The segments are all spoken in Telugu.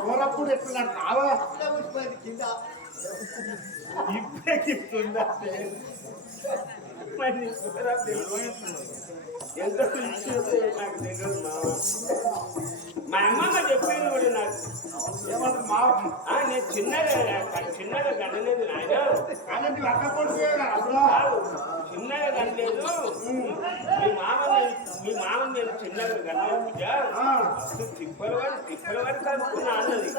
కూరప్పుడు ఎట్లున్నాడు కావా కింద ఇప్పుడే కిస్తుందా ఎంత నాకు తెలియదు మా అమ్మమ్మ చెప్పింది కూడా నాకు ఏమన్నా మా నేను చిన్నగా కనలేదు నాయన కానీ అక్క కొడుకు చిన్నగా కనలేదు మీ మామ నేను చిన్నగా కనలేదు తిప్పల వారి కనుక్కున్నా అన్నది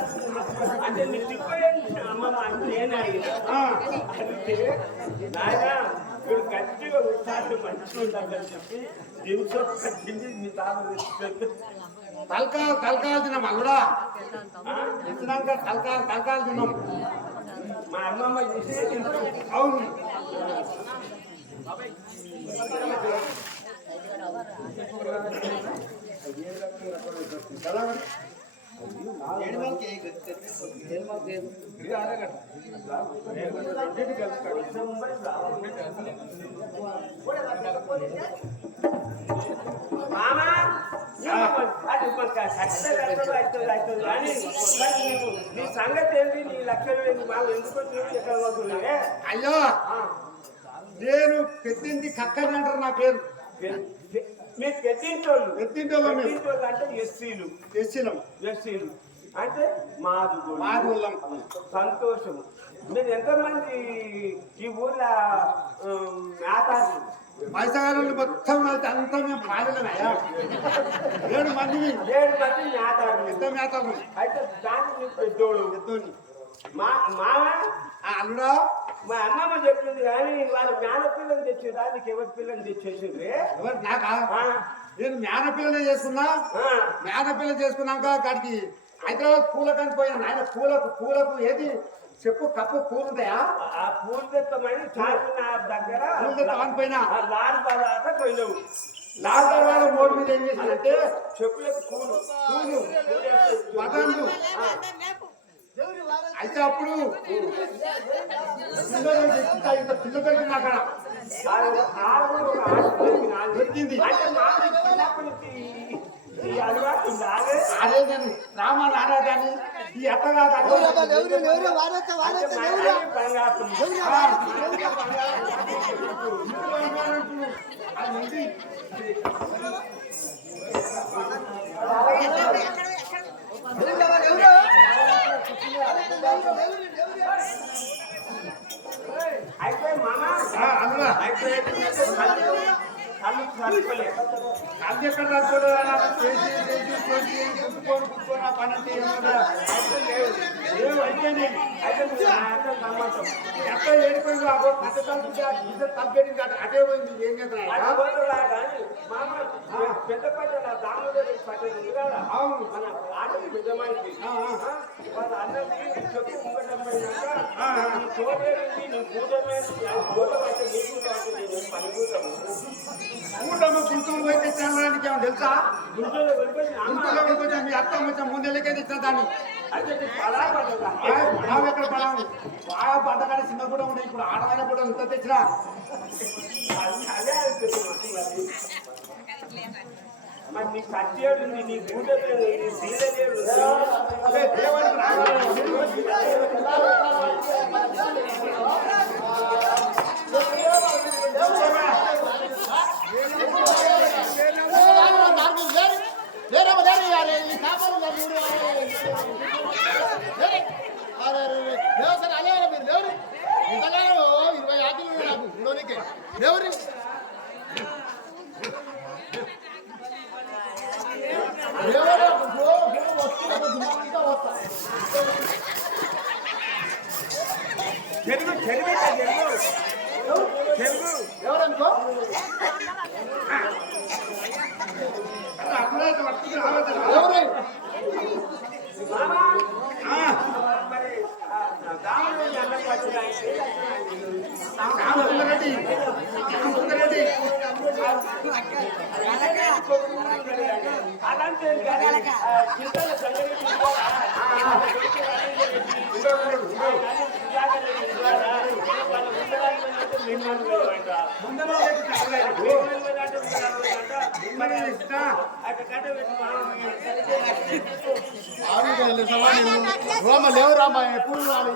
అంటే నీ తిప్పలేదు అమ్మమ్మ అంటే నేను అడిగిన అడిగితే నాయన ఇప్పుడు గట్టిగా ఉత్సాహం మంచిగా ఉండాలని చెప్పి దివసం కట్టింది మీ తాత తలకాలు తిన్నాం అల్లుడా ఇచ్చినాక తలకాలు తిన్నాం మా అమ్మమ్మ చూసి అవును నీ సంగతి ఏంటి నీ లక్షలు ఏంటి మా ఎందుకు ఎక్కడ పోతున్నావే అయ్యో నేను పెద్దింటి కక్కని అంటారు నా పేరు మీరు పెద్దింటోళ్ళు అంటే ఎస్సీలు అంటే మాదుగోళ్ళం సంతోషము మీరు ఎంతమంది ఈ ఊర్లో మైసగారు మొత్తం అంతా మేము పాడలేమయ్యా 7 మంది మేతాడు ఎంత మేతాడు అయితే దానికి పెద్దోడు మామ అల్లుడా మా అన్నమ్మ చెప్పింది కానీ వాళ్ళ మేనపిల్లని తెచ్చింది దానికి ఎవరి పిల్లని తెచ్చేసింది ఎవరు నాకా నేను మేనపిల్లని చేసుకున్నాక కాడికి హైదరాబాద్ పూలకని పోయాను ఆయన పూలకు ఏది చెప్పు కప్పు పూలు ఉంటాయా ఆ పూలు తెస్తామని చార్మినార్ దగ్గర పూలు తెస్తామని పోయినా లాల్ తర్వాత పోయినావు లాల్ తర్వాత మోడు మీద ఏం చేసిందంటే చెప్పులకు పూలు బటన్లు అయితే అప్పుడు పిల్ల దొరికింది అక్కడ దొరికింది అదే నేను రామా నానా కానీ ఈ అత్తగా తిప్పలే అది ఎక్కడ రాసుకోలేదు చేసి కూర్చొని ఆ పని అంటే ఏమైతే ఎంత ఏడిపోయింది తగ్గేది కాదు అదే పోయింది ఏం చేద్దాం పెద్ద పట్టణ దామోదరి పట్టణ ఉంది కదా అవును మన ఆటలు నిజమైంది వాళ్ళ అన్నది చెప్పి ముంగటమ్మైనాక చూడలేదు నేను కూటమి అయితే నీకు పనిపోతాము కూటమి గుంటూరు పోయి తెచ్చానికి ఏమో తెలుసా గుంటూరులో వెళ్ళిపోయి గుంటూరులో వెళ్ళిపోతే మీ అత్త వచ్చా ముందెళ్ళకే తెచ్చిన దాన్ని అయితే పడా పడదా పడావు ఎక్కడ పడావు బాగా పడ్డగానే చిన్న కూడా ఉన్నాయి ఇప్పుడు ఆడమైన కూడా ఇంత తెచ్చినా అదే అనిపిస్తుంది మరి నీ సత్యేడు నీ కూటమి నీ సీడలేదు దేవుడికి రావాలి ఎవరనుకో అలాంటి చింతల సంగతి రామ లేవు రామ ఎప్పుడు అది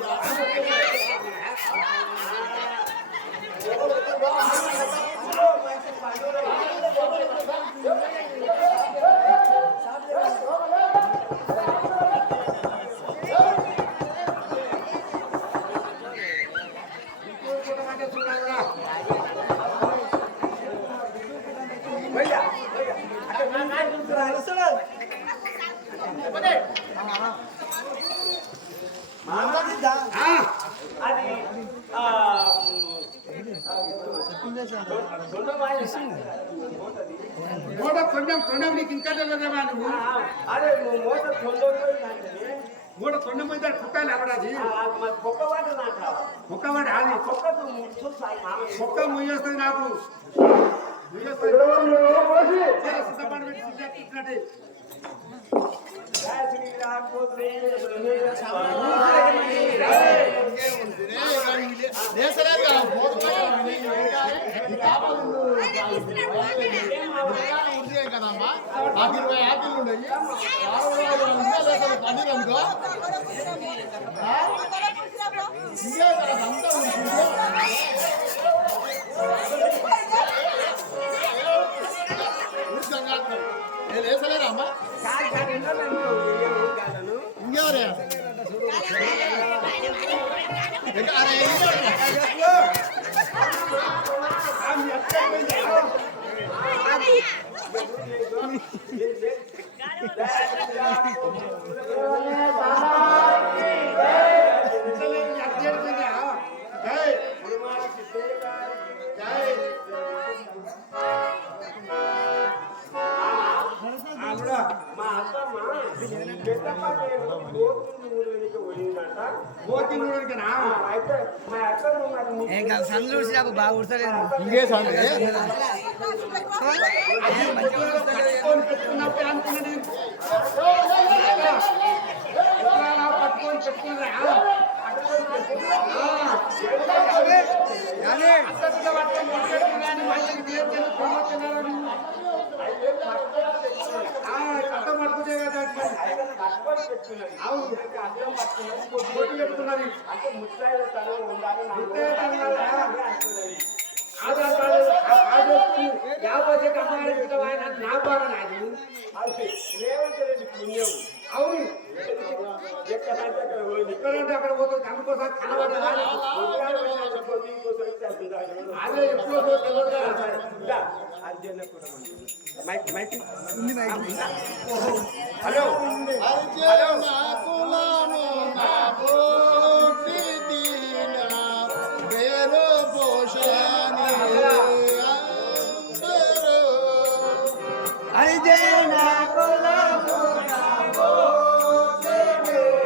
మోట తొండం నీకు ఇంకా తెలియదేమా నువ్వు అదే మోట మూట తొండం పోయి కుట్టాలి ఎవడది కుక్కవాడు నాకు కుక్కవాడి అది కుక్కకు కుక్క ముయ్యేస్తుంది నాకు సిద్ధపడి పెట్టి సిద్ధించినట్టు కదమ్మా నాకు 20 యాపిల్ ఉన్నాయి పన్నీర్ అనుకో నేను వేసలేరా అమ్మా ఇంకెవరే మా అత్తమ్మ అయితే మా అత్తమ్మ సందు చూసినాకు బాగా ఉడతలేదు ఇంకే సందు పెట్టుకున్నది అంటే ముత్తాయిల తనం ఉండాలి ఆధార్ కార్డు యాభై నా బాగా నాది రేవంత్ రెడ్డి పుణ్యం అవును ఎక్కడ అంటే అక్కడ పోయింది. ఎక్కడంటే అక్కడ పోతుంది కనుకోసారి కనబడ్డా అదే ఎప్పుడో తెలియదు కదా. హలో అర్జున కులము నాకు ప్రీతిన పేరు పోషణి అర్జున కులమందు ప్రీతిన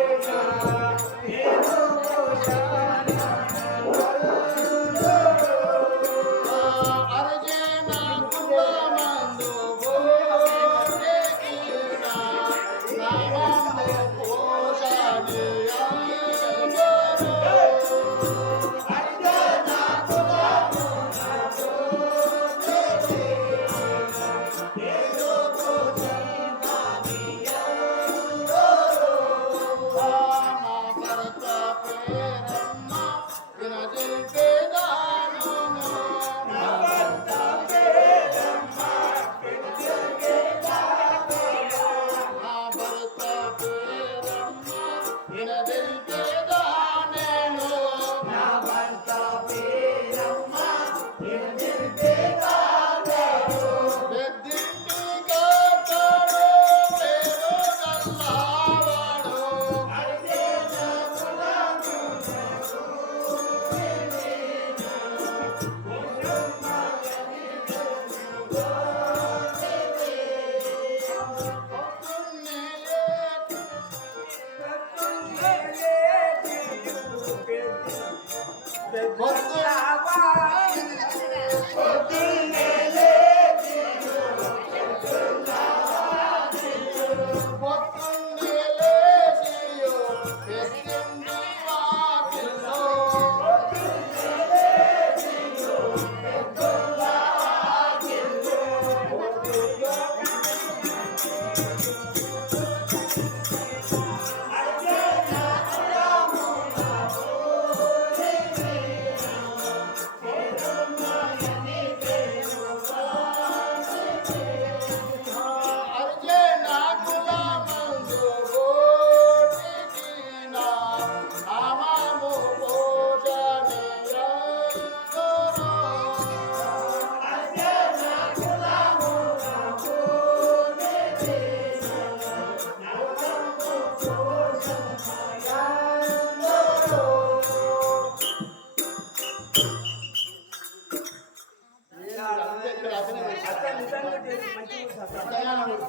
నామము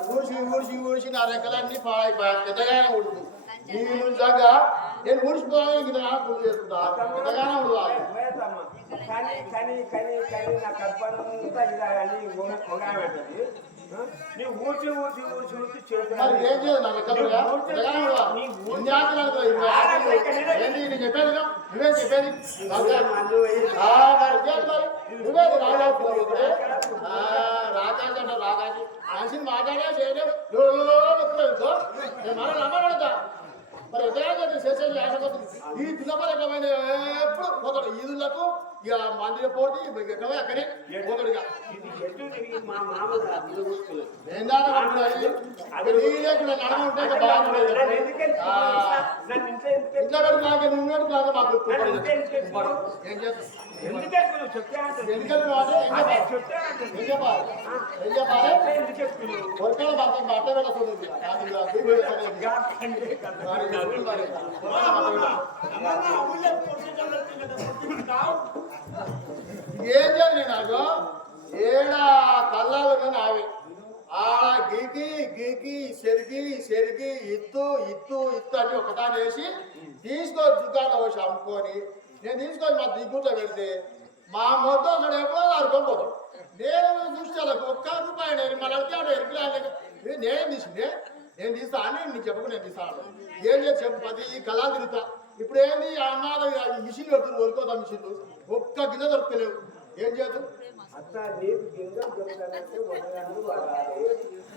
పోషణి ఊడిసి నా రెక్కలన్నీ పాడైపోయాను పెద్దగానే ఉడుకు నేను దగ్గర నేను ఊడిసిపోయాను ఇంతగా పుల్లు చేసుకుంటా పెద్దగానే ఉడవాలి కానీ కానీ కానీ కానీ నా కర్పంతా ఇలా కానీ పెట్టండి నీవు ఊడ్చి ఊడ్చి ఊడ్చి ఊడ్చి మరి ఏం చేయదు నా రెక్కలుగా పెద్దగానే ఉడవాలి ఎన్ని ఆటలు ఏంటి నేను చెప్పాను నువ్వేం చెప్పేది నువ్వేది రాకాజీ అంట రాకాజీ మనిషిని మాట్లాడే చేయడం నేను మనం నమ్మడతా మరి ఎదురుగా చేసే ఆశపోతుంది ఈ పిల్లలు ఎక్కడైనా ఎప్పుడు పోతాడు ఈదులకు ఇక మందిర పోటీ ఎక్కడ అక్కడే పోతాడు ఇక మా మామ ఇంట్లో పెట్టుకున్నాక నువ్వు పెట్టుకున్నాక మాకు ఏం చేస్తావు ఎందుకంటే ఏం చెప్పాలి ఏం చెప్పాలి వర్గాల బట్ట వెళ్ళకూడదు ఏం చేయాలి నాకు ఏడా కళ్ళాలు నావి ఆడ గీకి గీకి సెరిగి ఇత్తు అని ఒకదాని వేసి తీసుకొని దుకాణంలో వచ్చి అమ్ముకొని నేను తీసుకొని మా దిగ్గుట్లో పెడితే మా మొత్తం ఎప్పుడో అడుకొని పోతాడు నేను చూసాను ఒక్క రూపాయి నేను మన అడితే ఎరుకులు నేనేం తీసిందే నేను తీస్తా అని నీకు చెప్పకుండా నేను తీస్తాను ఏం చేసి చెప్పు 10 కళాలు తిరుగుతా ఇప్పుడు ఏంది అన్నాడు మిషన్ పెడుతుంది వరుకోతా మిషన్లు ఒక్క గిన్నె దొరుకుతలేవు ఏం చేద్దాం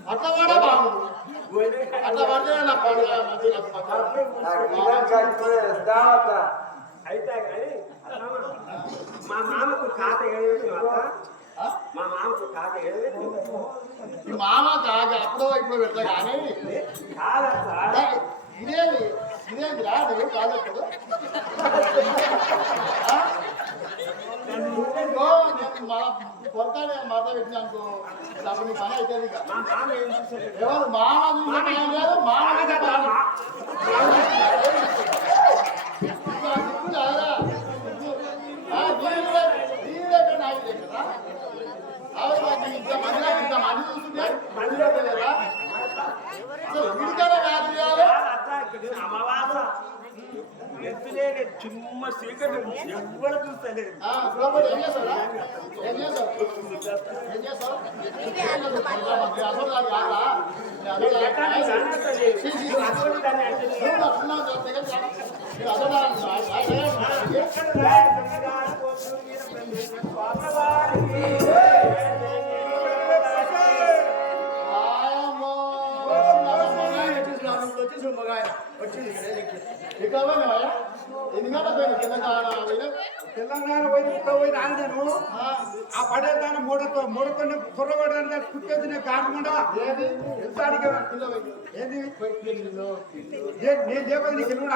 అట్లా వాడే బాగుంది అట్లా పడితే నా అయితే కానీ మా మామకు ఖాతా మా మామకు కాక ఏదైతే ఈ మామ కాదు అప్పుడో ఇప్పుడు పెడతా కానీ కాదట్లా ఇదేంటిరా నువ్వు కాదు కొడతానే మాట పెట్టినాను అప్పుడు నీ పని అవుతుంది ఇక. మా మామ ఏం చేశాడు ఎవరు మామ చూసిన ఏం లేదు మామ ఇంతమంది చూస్తుంటే మందిలో లేదా విడికనే కాదు చేయాలి. అట్లా ఇక్కడ అమావాస ఎత్తులేని చిమ్మ సీకటి ఎవరు చూస్తలేదు లోపల ఏం చేస్తాడా ఏం చేస్తావు ఏం చేస్తావు అసలు కాదు కాదా తెలంగాణ పోయి రాను ఆ పడేదాన్ని మూడతో కుర్రబడడానికి కుట్టేది కాకుండా ఏది వెళ్తానికి ఏంది నేను చెప్పేది నీకు నువ్వు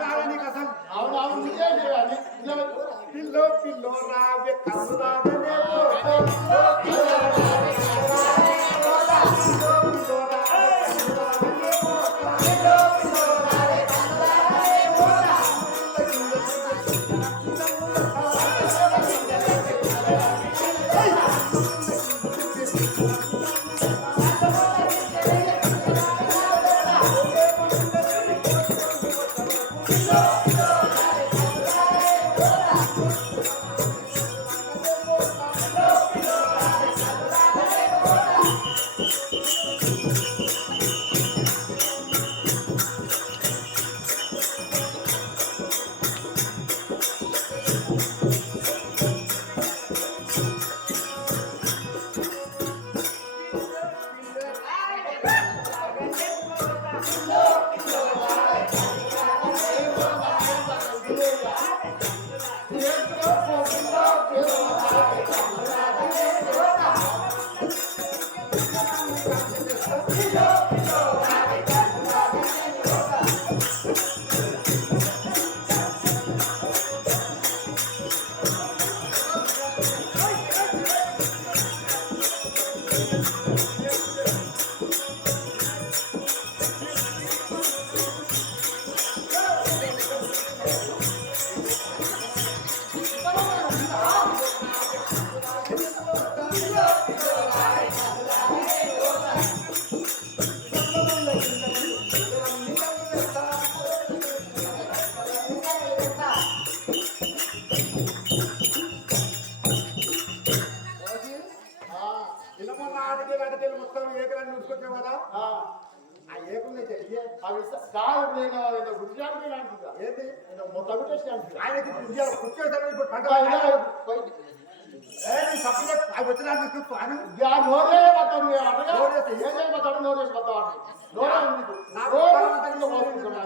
రాలే నీకు అసలు అవును అవును నిజమే పిల్లో పిల్లో రావే కలుదాదనే మొత్తం ఏకరాన్ని చూసుకొచ్చే కదా ఆ ఏకుండా అవి కాదు నేను గుజరాత్ ఏంటి మొత్తం పెట్టేసి ఆయనకి కుచ్చేసారు ఇప్పుడు పంట సబ్జెక్ట్ అవి వచ్చిన చూస్తూ అని నోరే పోతాడు ఏం చేయబోతాడు నోరేసి పోతాడు నోరే ఉంది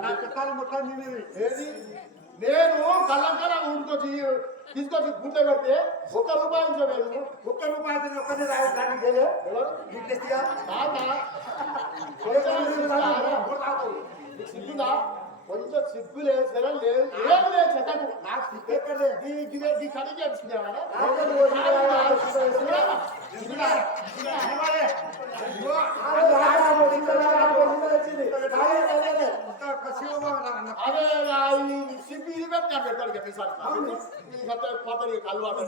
నా చట్టాలు మొత్తం ఏది నేను కళ్ళంకరా ఊరికొచ్చి తీసుకొచ్చి గుంట పెడితే ₹1 ఇచ్చలేదు ₹1 ఒక్కనే రాయడానికి ఎవరు ఇంట్రెస్ట్గా సిగ్గుదా కొంచెం సిగ్గు లేదు సరే లేదు ఏం లేదు చెట్టకు నాకు సిగ్గు ఎక్కడే ఈ కడిగి అడుచుకునేవాడా అదే సిగ్గు ఇది పెట్టాడు అలవాటు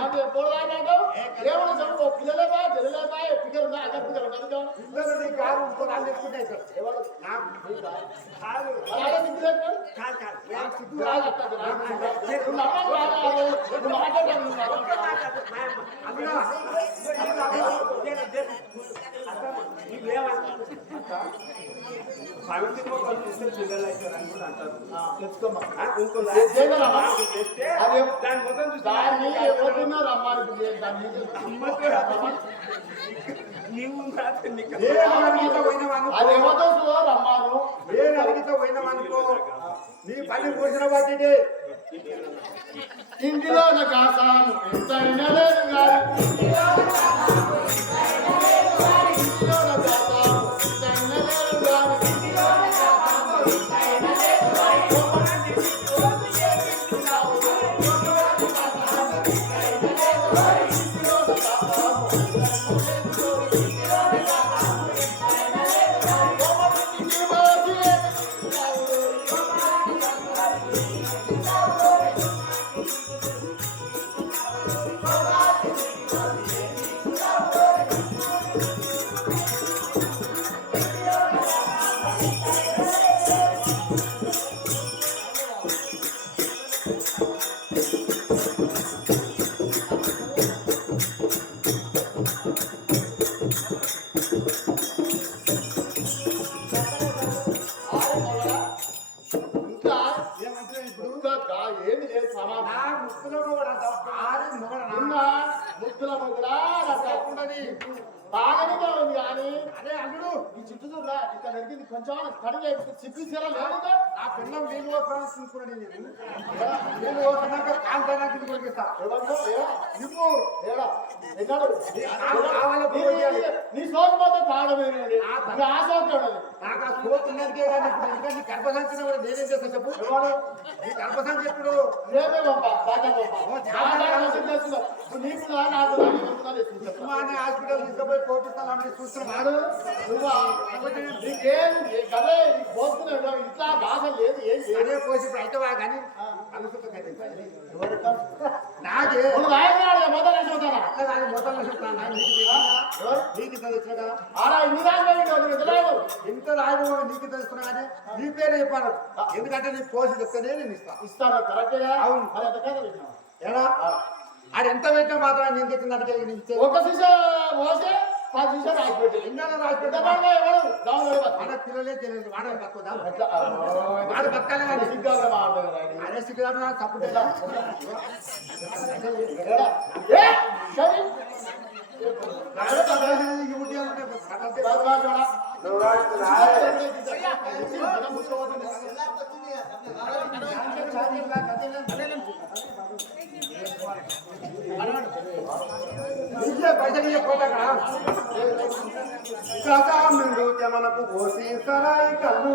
అదే పొడదాడు ఏమన్నా చెప్పు పిల్లలేవా జల్లలేవా పిల్లలు అదే పిల్లలు పిల్లలు కారు ఎక్కుంటాయి సార్ ఎవరు కాదు సిగ్గు రాదు పిల్లలు అవుతారు అని కూడా అంటారు రమ్మాను నేను అడిగితే పోయినామనుకో నీ పని పోసిన బట్టి ఇంటిలో కాసాము ఇంతైనా లేదు గాని ఇంటిలో కాసాము ఇంతైనా లేదు గాని ఏమి లేదు సమాధానం ముద్దుల మొగుడా తప్పకుండాది బాగానే ఉంది కానీ అదే అల్లుడు ఈ చుట్టూ చూడరా ఇక్కడ జరిగింది కొంచెం కడిగి సిగ్గు సీర లేదు ఆ పిల్లలు నీళ్ళు పోసుకున్నాడు నీళ్ళు పోసినాక కాంతానికి కొనిపిస్తా నువ్వు నీ సోకు మొత్తం తాగలేదు ఆ సోకు ఉండదు నాకు ఆ సోకు ఉన్నదికే కానీ ఇంకా నీ గర్భసంచిన కూడా నేనేం చేస్తా చెప్పు నీ గర్భసంచి ఎప్పుడు రేపే నీకు హాస్పిటల్ తీసుకుపోయి కోపిస్తాను చూస్తున్నాడు నీకేం కదే పోస్తున్నాడు ఇట్లా బాధ లేదు ఏం అదే పోసి అయితే కానీ నాకే మొదలు చెబుతానా మొదలు చెప్తాను నీకు తెలుసు కదా అలా ఇన్ని రాజు ఎంత రాజు నీకు తెలుస్తున్నా కానీ నీ పేరు చెప్పాను ఎందుకంటే నీ పోసి చెప్తేనే నేను ఇస్తాను కరెక్ట్గా అవును ఎలా అది ఎంత పెట్టినా మాత్రం నేను తెచ్చిన ఒక శిష పోసే 10 శిష రాసిపెట్టి ఇంకా రాసిపెట్టాడు మన పిల్లలే తెలియదు వాడని తక్కువ వాడు బతకాలి కానీ సిగ్గాలు అదే సిగ్గు తప్పు మనకు పోసి సరాయి కళ్ళు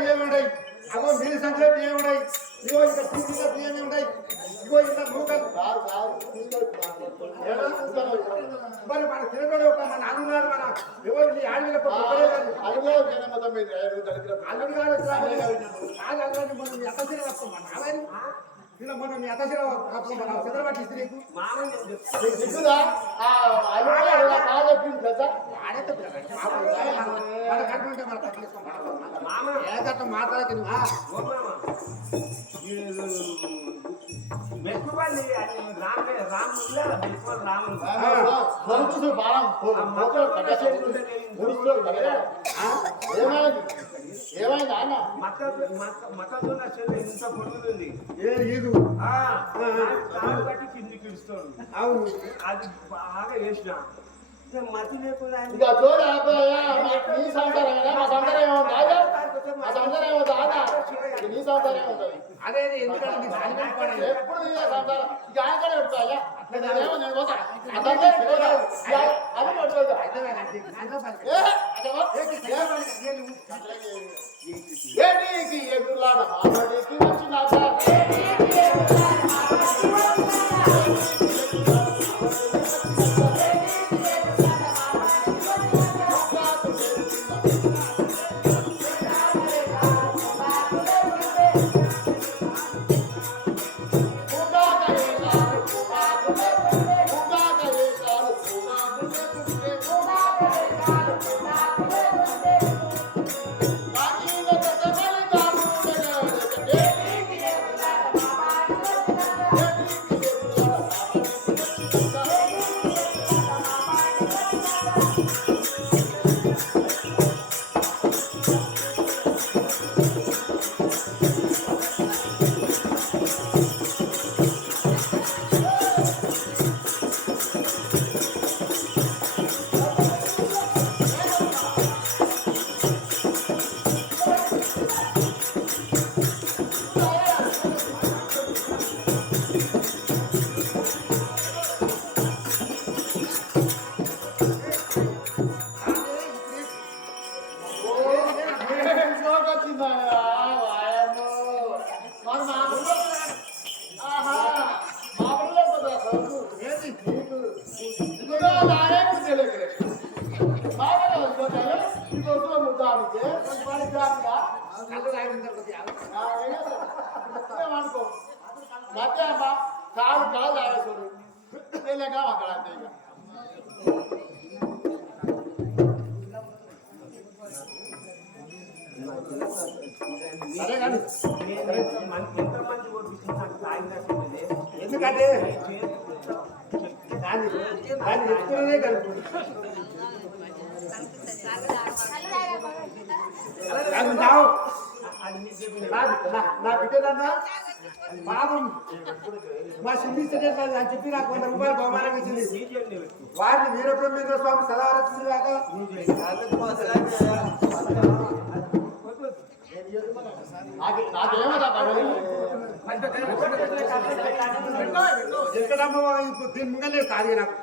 బియ్యం ఉంటాయి అగో మీరు సంఖ్య బియ్యం ఉంటాయి ఇగో ఇంకా టీసీలో బియ్యం ఉంటాయి ఇగో ఇంకా నూకలు మరి మన తిరుగుడు మన అల్లుడు మన ఎవరు నీ ఆడవిల అల్లుడు కాదు మనం ఎత్తసిర వస్తాం ఇలా మనం మీ అత్తసిర చంద్రబాటు స్త్రీకు సిగ్గుదా మాట్లాడి మెక్కుబడి ఏమైంది అన్న మక్కజొన్న చెల్లి ఇంత పొడుగుతుంది బట్టి కిందికి ఇస్తాడు అవును అది బాగా వేసిన మతి లేకుండా ఇక చూడ నీ సంసారం మా సంసారం ఏముంది మా సంసారం ఏమవుతుంది నీ సంసారం ఏముంటుంది అదే ఎందుకంటే ఎప్పుడు నీ సంసారం ఇక ఆయనకనే పెడతాయా నేనేమో నేను పోతా ఏంటి ఎగురులాట వచ్చిన వాయమ్మో మరి మా ఊళ్ళో ఆహా మా ఊళ్ళో ఏంటి ఇదిగో నాయే తెలియదు బాగా వస్తుంది ఈ రోజులో ముద్దానికి పని జాబితా అనుకో మధ్య కాలు కాలు ఆవేశం తెలియక అక్కడ అంతే ఇక సరే కానీ ఎంతమంది ఓడిస్తున్నాను తాగినట్టు ఎందుకంటే దాన్ని ఎత్తుకునే కలుపు నా బిడ్డలన్నా పాపం మా సిద్ధి అని చెప్పి నాకు 100 రూపాయలు బహుమానం ఇచ్చింది వారిని వీరబ్రహ్మేంద్ర స్వామి సదావరత్తులు కాక ఎక్కడమ్మ దీని ముంగలే తాగి నాకు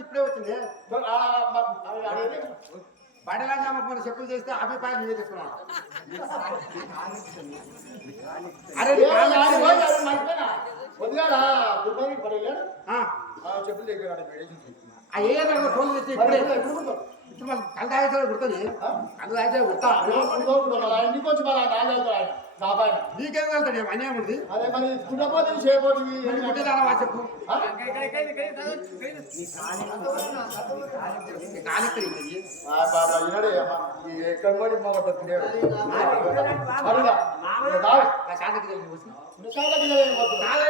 ఇప్పుడే వచ్చింది బడలాగా మన చెప్పులు చేస్తే అభిప్రాయం నీవే తీసుకున్నాను అరే చెప్పులు దగ్గర ఫోన్ చేస్తే ఇప్పుడే ఇప్పుడు మనం కళ్ళు తాగేసాడు గుర్తుంది కళ్ళు తాగితే గుర్తా ఇంకొంచెం నీకేం వెళ్తాడు అన్యాయం ఉంది అదే మరి గుడ్డపోతే చేయబోతుంది గుడ్డదానా చెప్పు ఎక్కడ అరే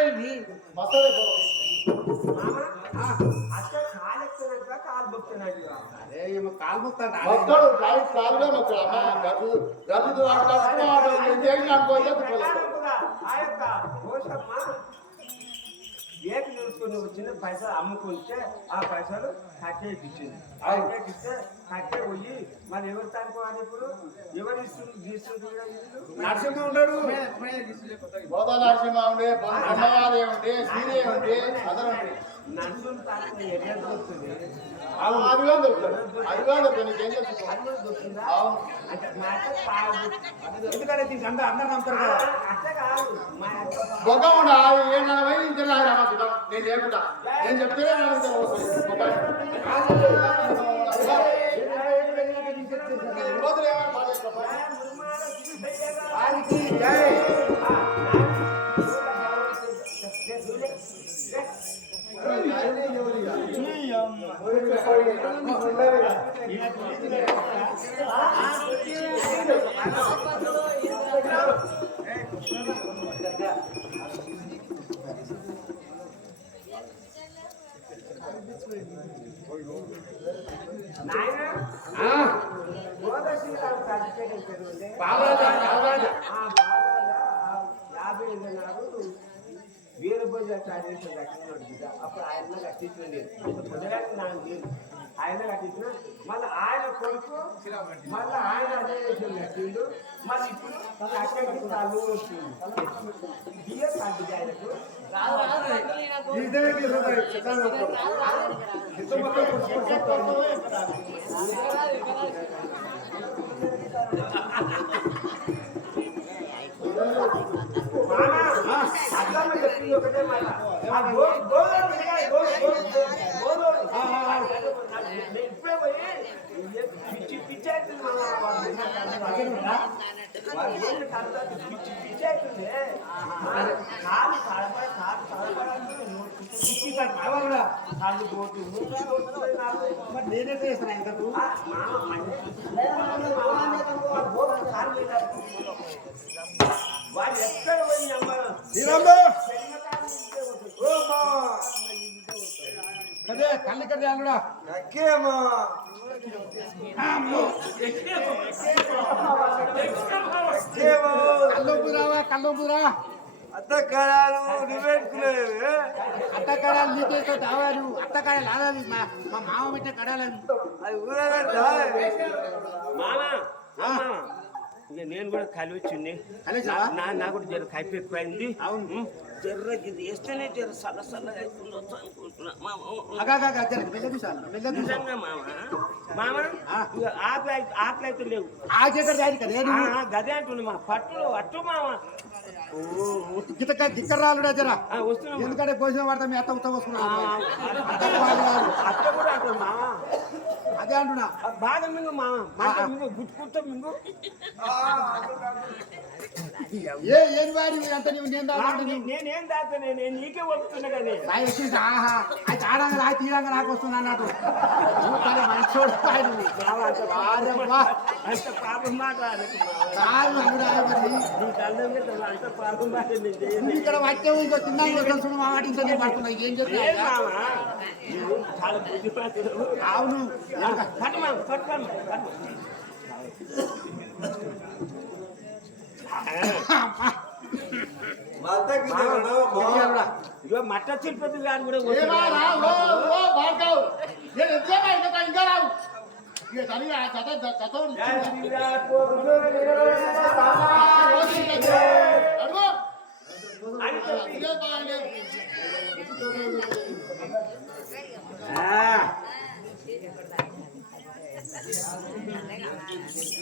కాలు మొత్తాడు కాలుగా మొత్తాడు గదు ఏకి చూసుకొని వచ్చిన పైసలు అమ్ముకుంటే ఆ పైసలు కట్టే ఇచ్చింది ఇస్తే కట్టే పోయి మరి ఎవరు తనుకోవాలి ఇప్పుడు ఎవరు ఇస్తుంది నరసింహ ఉంటాడు గోదా నరసింహ ఉండే అన్నవాదే ఉండే సీరే ఉండే అందరూ ఉండే నడుచుని తాను ఎట్లా దొరుకుతుంది అదిగా దొరుకుతాడు అదిగా దొరుకుతాడు నీకేం తెలుసు ఎందుకంటే దీనికి అందరు నమ్ముతారు కదా అట్లా కాదు బొగ్గ ఉండ 740 ఇంటర్ రాసిద్దాం నేను లేకుండా నేను చెప్తేనే వేరే రోజు అప్పుడు ఆయన కట్టించండి పొందడానికి నాకు లేదు ఆయన కట్టించిన మళ్ళీ ఆయన కొడుకు మళ్ళీ ఆయన అదే కట్టిండు మళ్ళీ ఇప్పుడు అక్కడికి తల్లు వస్తుంది బియ్యం తగ్గింది ఆయనకు ఒకటే మళ్ళా ఇప్పుడే పోయి పిచ్చి పిచ్చి అవుతుంది పిచ్చి పిచ్చి అవుతుంది కాలు కడపడి కాళ్ళు పోతు నేనే చేస్తాను ఇంతకు వాళ్ళు ఎక్కడ పోయి నెంబర్ కదే కళ్ళు కదే అల్లుడా కల్లోపురా అత్తకాడాలు నువ్వెట్టుకునేవి అత్తకాడాలు నీకేతో తావారు అత్తకాడాలు ఆడాలి మా మామ పెట్టే కడాలని మామా మామా ఇక నేను కూడా కలివచ్చింది నాకు కూడా జర కైపు ఎక్కువైంది. అవును జర్ర ఇది వేస్తేనే జర సల్ల సల్లగా అవుతుండొచ్చు అనుకుంటున్నా నిజంగా మామ మామ ఆకలి అయితే లేవు గదే అంటుంది మా పట్టులో అట్టు మామ రాలుడా జరా వస్తున్నాం ఎందుకంటే భోజనం వాడతా మీ అత్త ఉత్త వస్తున్నా అత్త కూడా అంటుంది మామ అదే అంటున్నా బాగా మింగు మామ మింగు గుట్టుకుంటా మింగు ఏం వాడి అంత నేనేం దాకా నేను నీకే వస్తున్నా కదా అది ఆడంగా నాకు తీరంగా నాకు వస్తుంది అన్నట్టు మంచోడు అంత పాపం మాట ఇక్కడ వచ్చే ఇంకో తిన్నాను మాట ఇంత పడుతున్నా ఏం చేస్తున్నా చాలా బుద్ధిపడుతుంది. అవును ఇగో మట్ట తిరుపతి గారు కూడా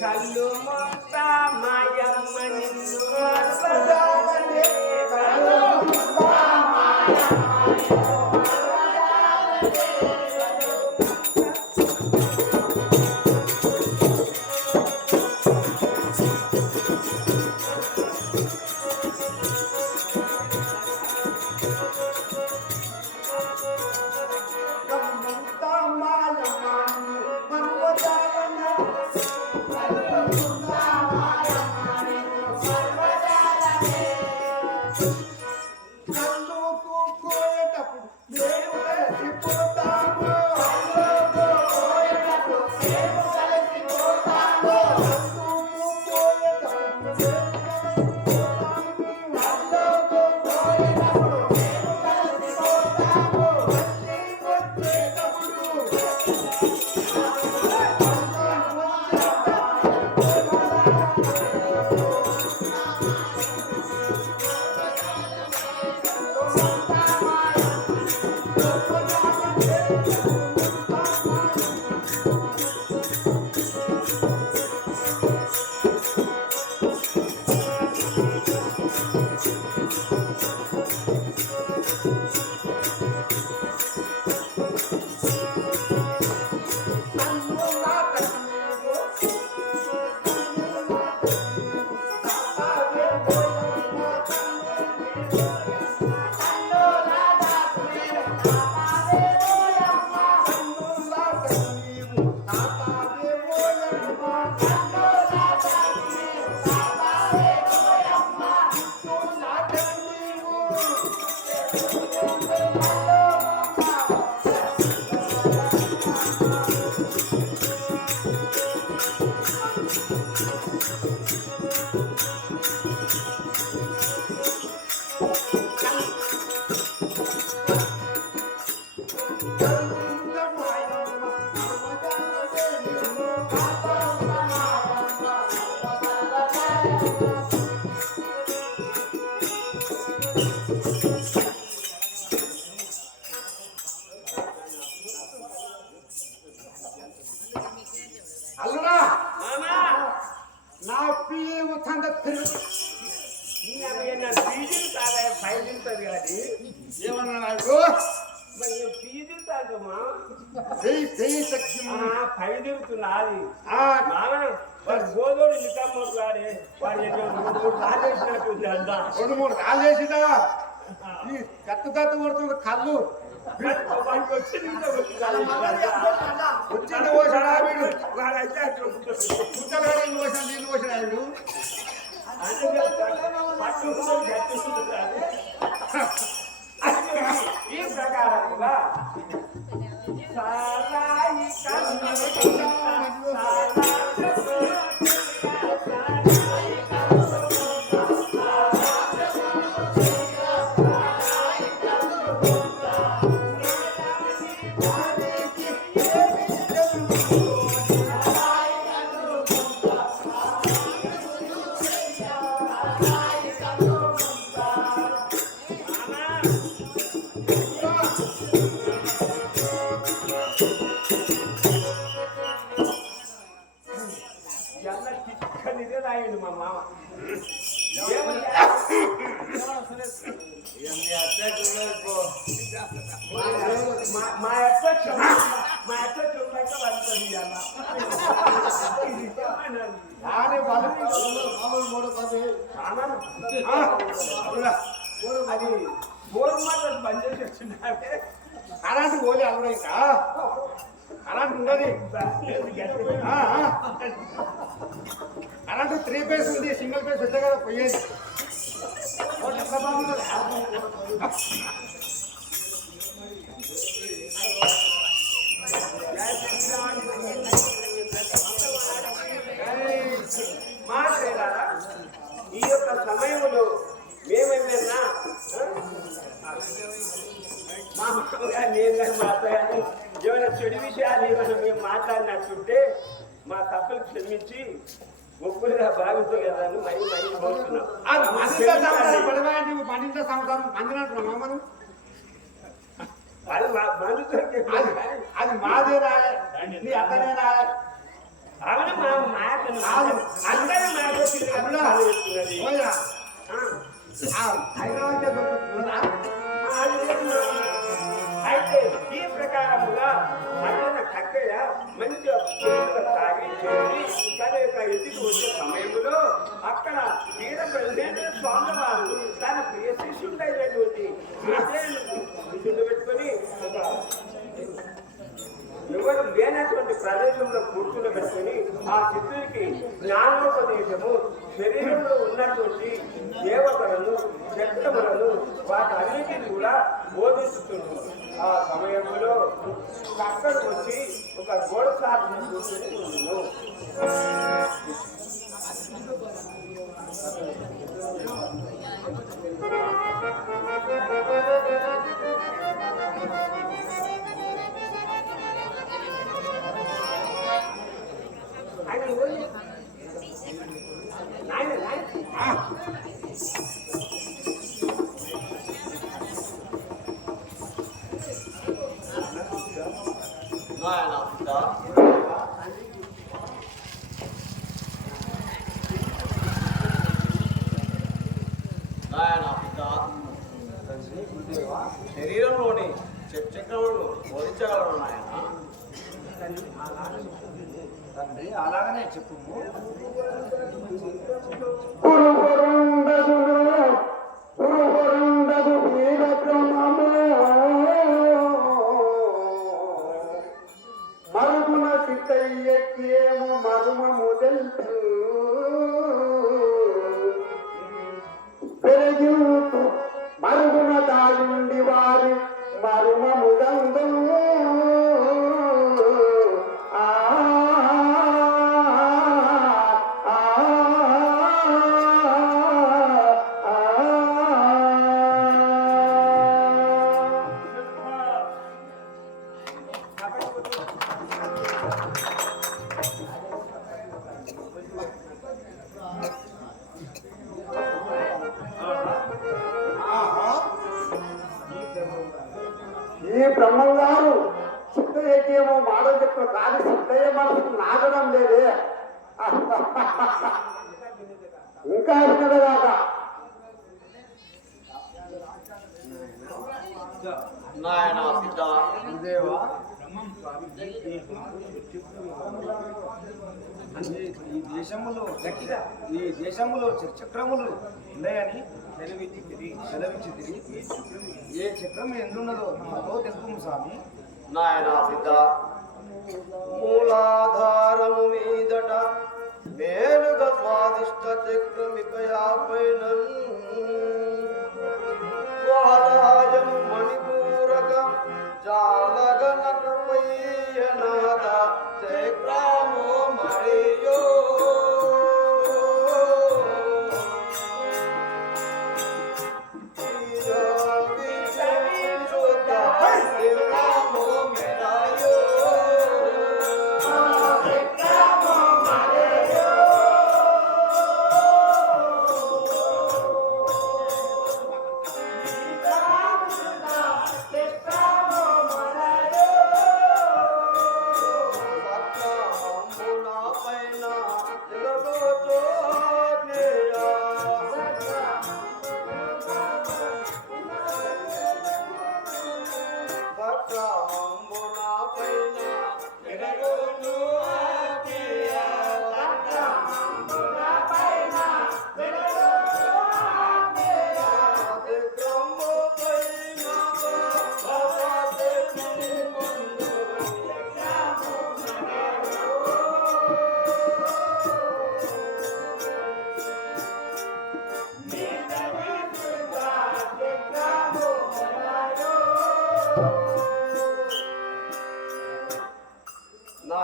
కళ్ళు మొత్త మాయమ్మ నిన్ను అల్లుడా నా పిల్లి ఉత్తంత తిరుగు ఫీజులు తాగా పైలుంటది కానీ ఏమన్నా నాకు ఫీజులు తాగమ్మా పై తిరుగుతున్నా అది గోదోడు నికమ్మట్లాడే వాడు రాజేసినట్టుంది అంట 2-3 రాజేసినా ఈ కత్తు కొడుతుంది కళ్ళు వచ్చింది పోసాడా వీడు వాడైతే నీళ్ళు పోసాడు వీడు ఈ ప్రకారంగా ಎಲ್ಲ ಚಿಕ್ಕನಿದೆ ರಾಯುడు మా మామ మా అత్త చూపాక పడుతుంది అది బోర్ మాట బంద్ చేసి వచ్చిందంటే అలాంటి పోలే అల్లుడు ఇంకా అలాంటి ఉండదు అలాంటి 3 పేస్ ఉంది సింగిల్ పేస్ వచ్చా కదా పోయేది ఎట్లా బాగుంటుంది మాట్లాడారా ఈ యొక్క సమయంలో మేమేమైనా మా మామగా నేను కానీ మాట్లాడాను ఏమైనా చెడు విషయాలు ఏమైనా మేము మాట్లాడినట్టుంటే మా తప్పులు క్షమించి ఒప్పులుగా భావించగలను మరి మరి కోరుతున్నాం పన్నెండు సంవత్సరం మందినట్టున్నామా మనం అది మాదేనా నీ అతనేనా అవును మా మాట అందరూ అయితే ఈ ప్రకారముగా అన్న కక్కయ్య మంచిగా తాగి చేసి తన యొక్క ఇంటికి వచ్చే సమయంలో అక్కడ వీర బ్రహ్మేంద్ర స్వామి వారు తన ప్రియ శిష్యుడైనటువంటి శిష్యుడు పెట్టుకొని ఎవరు లేనటువంటి ప్రదేశంలో కూర్చుని పెట్టుకొని ఆ శిష్యుడికి జ్ఞానోపదేశము శరీరంలో ఉన్నటువంటి దేవతలను చక్రములను వాటన్నిటిని కూడా బోధిస్తున్నారు. ఆ సమయంలో అక్కడికి వచ్చి ఒక గోడ సాధన కూర్చొని ఉండును. శరీరంలోని చక్రములు బోధించగలరు నాయన. తండ్రి అలాగనే చెప్పు మరుగున సిద్ధయ్యేమో మరుమము తెలుసు పెరిగితూ మరుగున దాగుండి వారి మరుమము గంధం ఈ బ్రహ్మంగారు సిద్ధయ్యేమో మాట చెప్పిన కానీ సిద్ధయ్య మనసుకు నాగడం లేదే ఇంకా వినదాకా నాయన సిద్ధ దేవా ఈ దేశములో చక్రములు ఉన్నాయని సెలవిచ్చింది. ఏ చక్రం ఎందున్నదో నాతో తెలుపు స్వామి. నాయన సిద్ధ మూలాధారము మీదట మేలుగా స్వాదిష్ట చక్రమికయాపైన స్వాలయము మణిపూరక జాలగనకపయ్యనాథ చక్రమో మరియో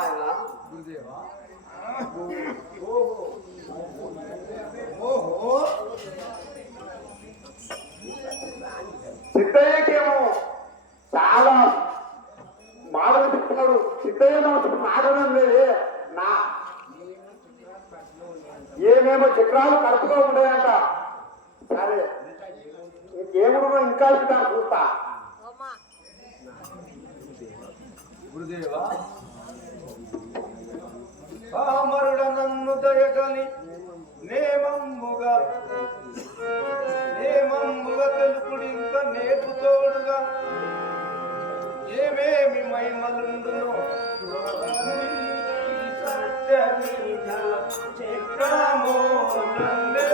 నాయన గురుదేవా ఓహో ఓహో సిద్ధయ్యకేమో చాలా మాటలు చెప్తున్నాడు. సిద్ధయ్య మాటడం లేదే నా ఏమేమో చక్రాలు కడుపులో ఉండేయంట. సరే ఇంకేముడో ఇంకా ఇస్తాను చూస్తా. గురుదేవా పామరుడ నన్ను దయగని నేమమ్ముగా తెలుపుడు ఇంకా నేర్పుతోడుగా ఏమేమి మహిమలుండును చక్రమో నన్నే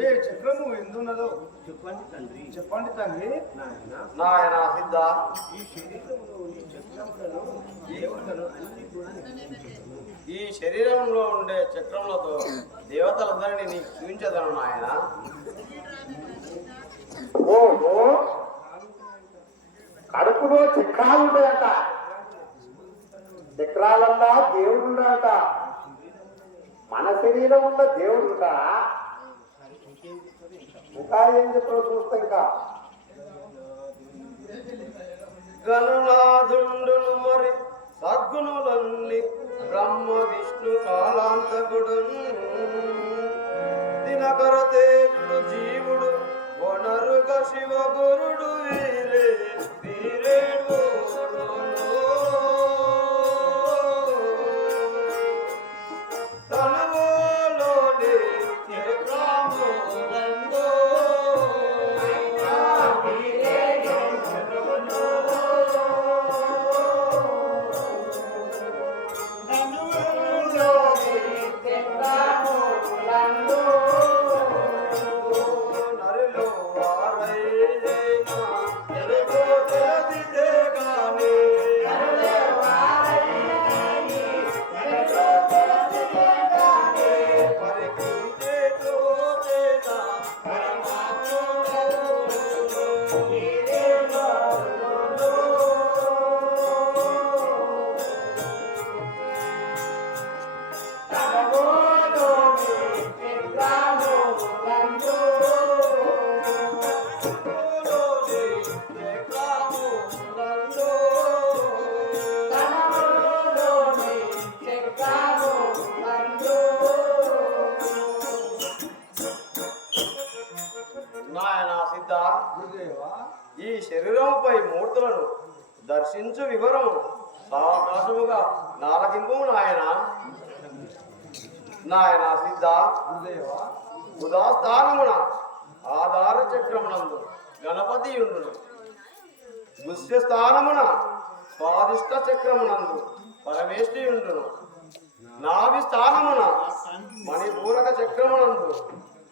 ఏ చక్రము ఎందున్నదో చెప్పండి తండ్రి. చెప్పండి తండ్రి. నాయన సిద్ధ ఈ శరీరంలో ఉండే చక్రములను దేవతలు అన్ని కూడా నియమించారు. ఈ శరీరంలో ఉండే చక్రములతో దేవతలందరినీ నీకు చూపించదను నాయన. ఓహో కడుపులో చక్రాలు ఉంటాయట. చక్రాలల్లా దేవుడు ఉంటాడట. మన శరీరం ఉన్న దేవుడు ఉంటాడా? ఇంకా ఏం చెప్పాలో చూస్తా. ఇంకా గణనాథుండును మరి సద్గుణులన్ని బ్రహ్మ విష్ణు కాలాంతకుడు దినకర తేజుడు జీవుడు వనరుగ శివ గురుడు వీరే వీరేడు తనవోలోని చక్రములందో నరిలో వారైనా ఎరుగో తెలిదే గాని పరికించే తోచేదా నాయన సిద్ధ గురుదేవా ఈ శరీరంపై మూర్తులను దర్శించు వివరము సావకాశముగా నాలకింపు నాయన. నాయన సిద్ధ గురుదేవా ఉదాస్థానమున ఆధార చక్రమునందు గణపతి ఉండును. గుస్యస్థానమున స్వాదిష్ట చక్రమునందు పరమేష్టి ఉండును. నాభి స్థానమున మణిపూరక చక్రమునందు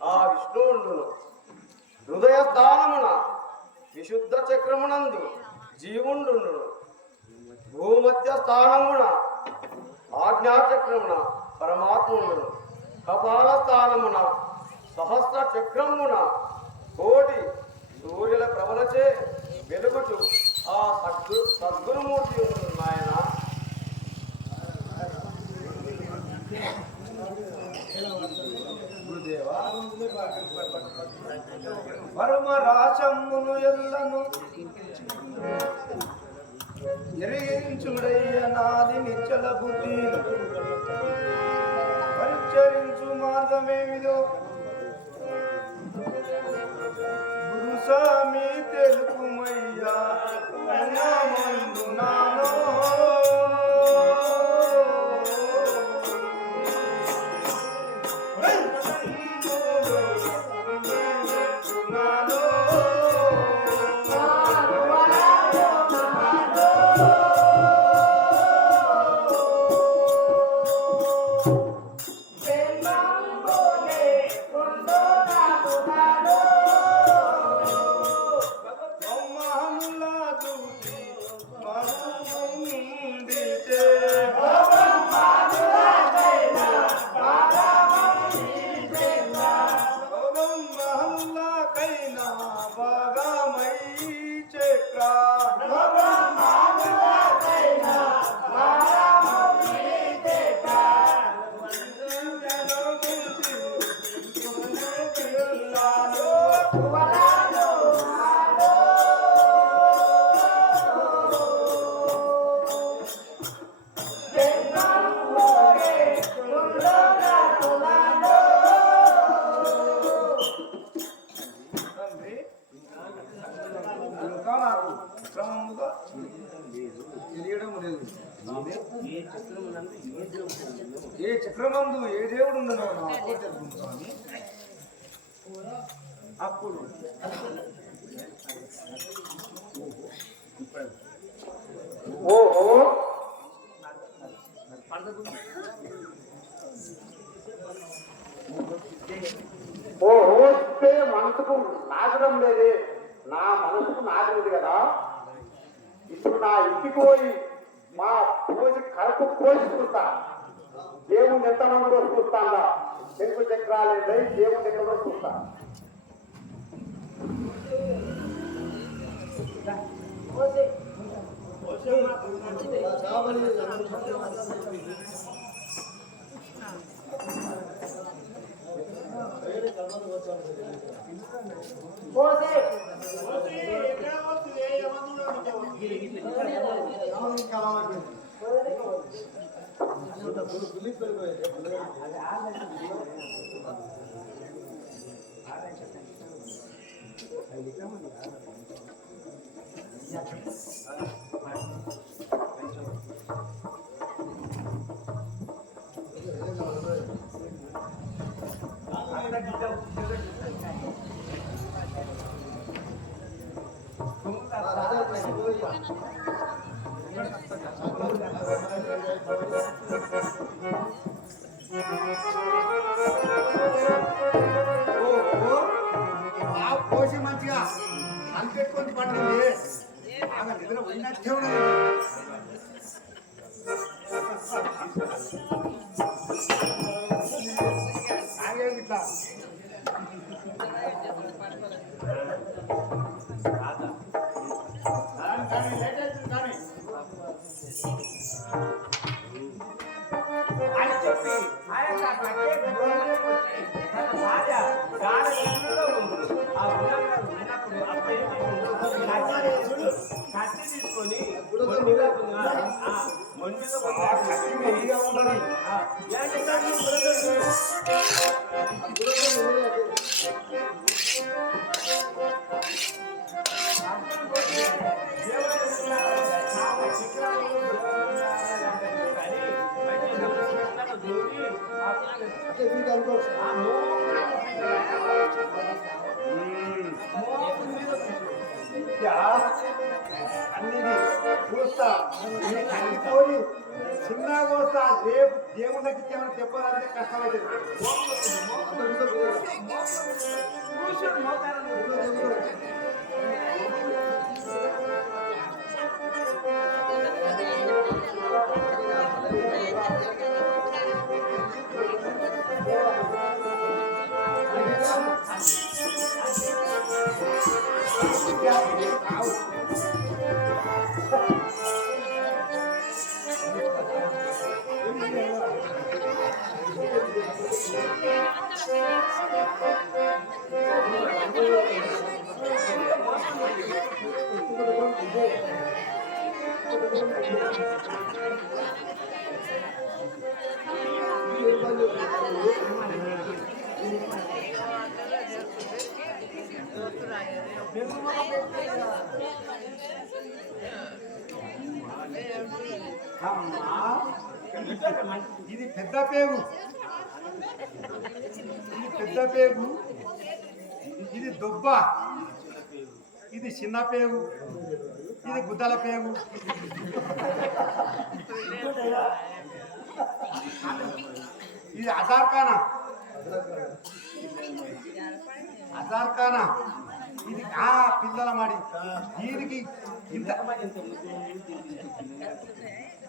ఆ విష్ణు ఉండును. హృదయ స్థానమున విశుద్ధ చక్రమునందు జీవుండును. భూమధ్య స్థానమున ఆజ్ఞాచక్రమున పరమాత్ముండును. కపాల స్థానమున సహస్ర చక్రమున కోటి సూర్యుల ప్రబలచే వెలుగుచు ఆ సద్గురుమూర్తి ఉండును నాయన. గురుదేవా పరమ రాశమ్మును ఎల్లను ఎరిగించుడయ్య నాది నిచ్చల బుద్ధి పరిచరించు మార్గమేమిదో గురు స్వామి తెలుపుమయ్యా మందు నానో ఏ చక్రమందు ఏ దేవుడు ఉండనో నాకు తెలుసు స్వామి. అప్పుడు ఓహో ఓహోస్తే మనసుకు నాశనం లేదే, నా మనసుకు నాశనది కదా. ఇప్పుడు నా ఇంటికి పోయి మా పోసి కడుపు పోసి చూస్తా, దేవుని ఎంతమందిలో చూస్తాందా, శంకు చక్రాలు దేవుని ఎక్కడో చూస్తా. పోసి మంచిగా అనిపెట్టుకొని పండింది బాగా నిద్ర పోయినట్టే ఉన్నది. ఇట్లా అని చెప్పి ఆ యొక్క ప్రత్యేక గృహంలోకి వచ్చి తన భార్య గాఢ నిద్రలో ఉంది. ఆ ఉన్నప్పుడు అప్పుడు ఏం చేసిండు? కత్తి తీసుకొని మొండి మీద అన్నిది చూస్తా పోయి చిన్నగా వస్తా. రేపు దేవుళ్ళకి ఏమైనా చెప్పాలంటే కష్టమైతే Thank you. అమ్మా, ఇది పెద్ద పేగు, ఇది పెద్ద పేగు, ఇది దుబ్బ, ఇది చిన్న పేగు, ఇది గుద్దల పేగు. ఇది అజార్ఖానా, అజార్ఖానా, ఇది పిల్లల మడి. దీనికి ఇంత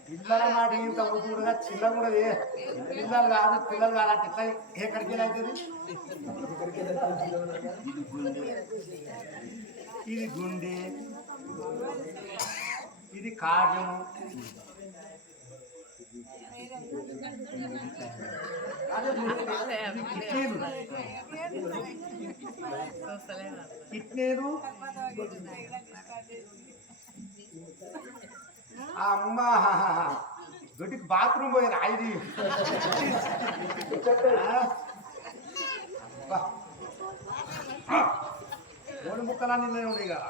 పిల్లల మాట ఇంత ముదురుగా చిన్న కూడా పిల్లలు కాదంటే ఇట్లా ఎక్కడికి అవుతుంది. ఇది గుండె, ఇది కావ్యము, కిడ్నీలు, అమ్మ దొడ్డికి బాత్రూమ్ పోయిన ఇది మూడు ముక్కలన్నీ ఉన్నాయి కదా.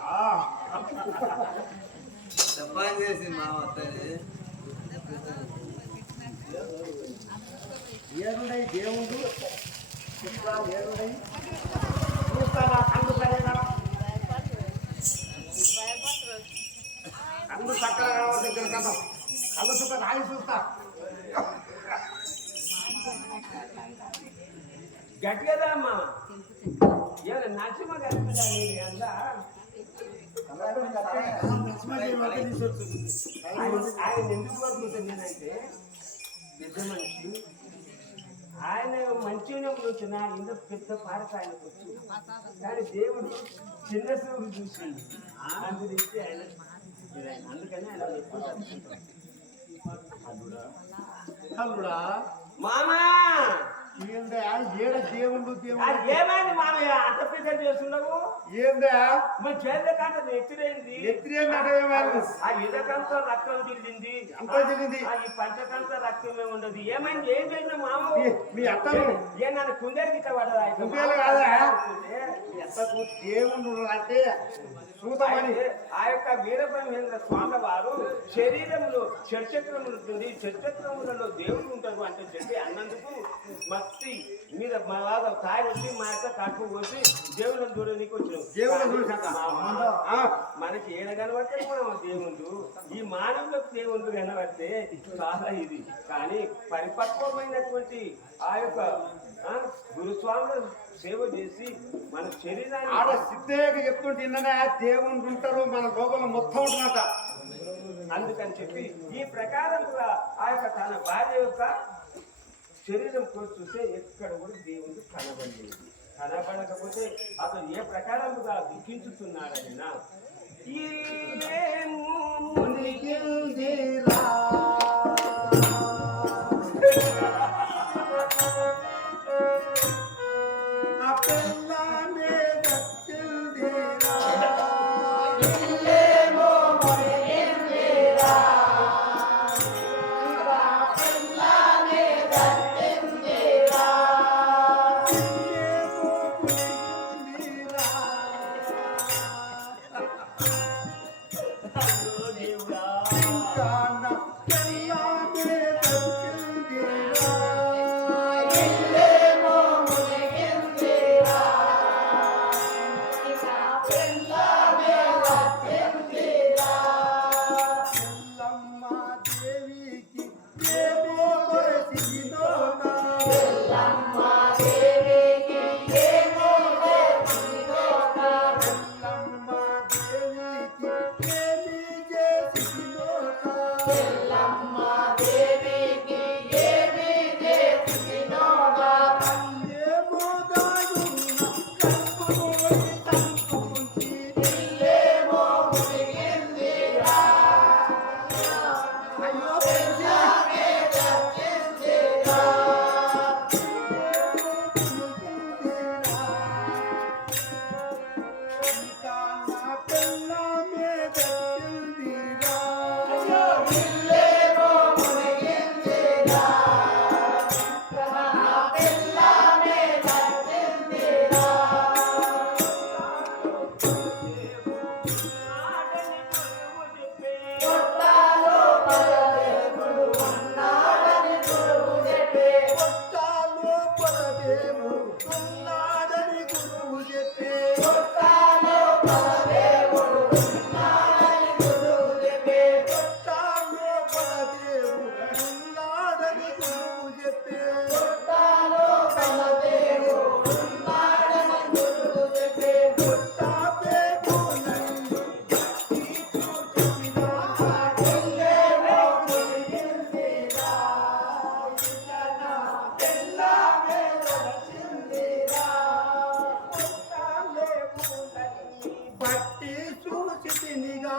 ఏడున్నాయి దేవుడు ఏడున్నాయి చూస్తారా? కళ్ళు సరేనా? కళ్ళు చక్కగా కావాలి దగ్గర కదా. కళ్ళు చుక్క రాయి చూస్తా. గట్టిగా అమ్మా నరసింహ కనిపించాలి అందా ఆయన ఎందుకు పడుతుంది నేనైతే పెద్ద మనిషి. ఆయన మంచిగానే కూర్చున్న ఇంత పెద్ద పారక ఆయనకు వచ్చు. కానీ దేవుడు చిన్న శివుడు చూసి అందుకు ఆయన అందుకని ఆయన ఎక్కువ అల్లుడా మామా ఏందా ఏడ దేవుడు ఏమైంది మామయ్య అంత పెద్ద చేస్తున్నావు? ఏందా మన చేతుల కాంత ఎత్తిరేంది? ఆ ఇదకంతా రక్తం జిల్లింది, ఈ పంచకంతా రక్తమే ఉండదు. ఏమైంది? ఏం చేసిన మామ? మీ అత్తను ఏ నన్ను కుందేలు గిట్ట పడదా? దేవుడు అంటే చూద్దామని ఆ యొక్క వీరబ్రహ్మేంద్ర స్వామి వారు శరీరంలో షట్చక్రములు ఉంటుంది, షట్చక్రములలో దేవుడు ఉంటారు అంటే చెప్పి అన్నందుకు మత్తి మీద మా బాగా తాయి వచ్చి మా యొక్క కట్టు పోసి దేవుళ్ళని చూడడానికి వచ్చినాం. మనకి ఏడ కనబడితే మనం దేవుడు, ఈ మానవులకు దేవుడు కనబడితే చాలా ఇది. కానీ పరిపక్వమైనటువంటి ఆ యొక్క గురుస్వాముల సేవ చేసి మన శరీరాన్ని ఆడ సిద్ధయ్యగా చెప్తుంటే దేవుడు ఉంటారు మన లోపల మొత్తం ఉంటున్నట. అందుకని చెప్పి ఈ ప్రకారంగా ఆ యొక్క తన భార్య యొక్క శరీరం కూడా చూస్తే ఎక్కడ కూడా దేవుడు కనబడలేదు. కనబడకపోతే అతను ఏ ప్రకారముగా దుఃఖించుతున్నాడైనా బట్టి చూసి తినిగా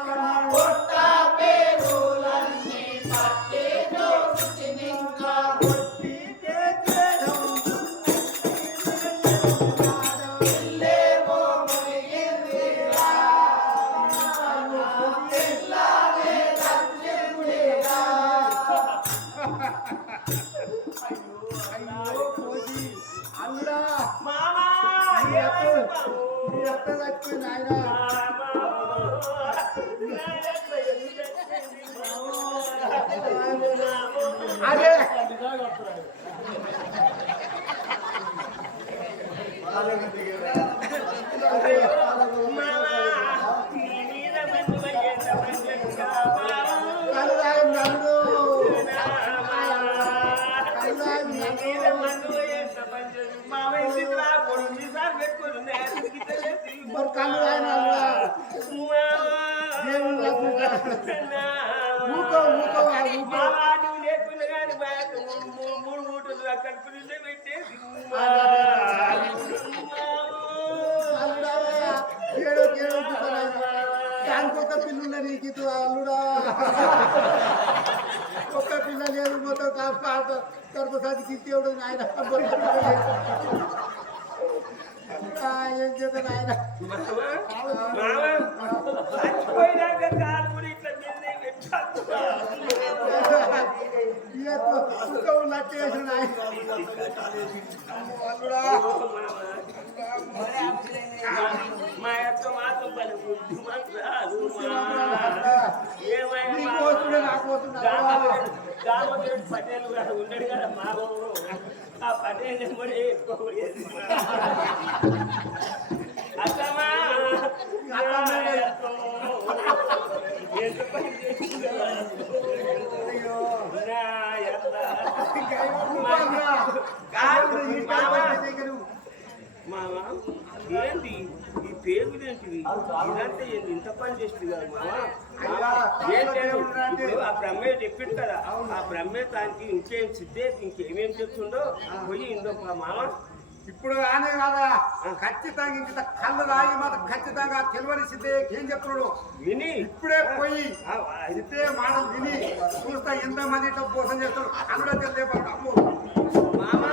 అల్లుడా మామా మీ అత్త చచ్చిపోయింది ఆయన అదే కళ్ళు ఆయన దానికొక పిల్లుండ నీకు అల్లుడా ఒక్క పిల్ల లేదు మొత్తం గర్భసాధికి ఇచ్చేవాడు ఆయన ఏం చేద్దాం ఆయన నచ్చేసిన అల్లుడా మా యొక్క మాత్రం నీకు వస్తుండే నాకు వస్తుండే పటేల్ గారు ఉన్నాడు కదా మాకు ఆ పటేల్ కూడా ఎక్కువ అసమా ఎంత పని మామా ఏంటి ఈ పేగులు ఏంటివి ఇదంతా ఏంటి ఇంత పని చేస్తుంది కదా మామా ఇప్పుడు ఆ బ్రహ్మే చెప్పిండు కదా ఆ బ్రహ్మే దానికి ఇంకేం సిద్ధే ఇంకేమేం చెప్తుండో పోయి ఇందో మామ ఇప్పుడు ఆనే కాదా ఖచ్చితంగా ఇంత కళ్ళు రాగి మాత్రం ఖచ్చితంగా తెలివని సిద్ధే ఏం చెప్తున్నాడు విని ఇప్పుడే పోయి సిద్ధే మాటలు విని చూస్తా ఎంత మంది మోసం చేస్తాడు అందులో తెలియదు అమ్ము మామ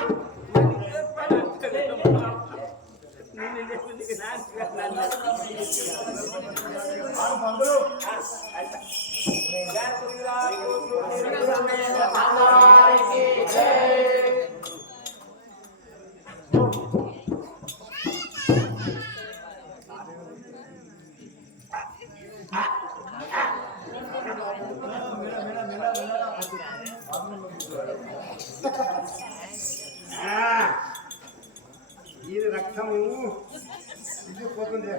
ఇది రక్తము ఇది పోతుంది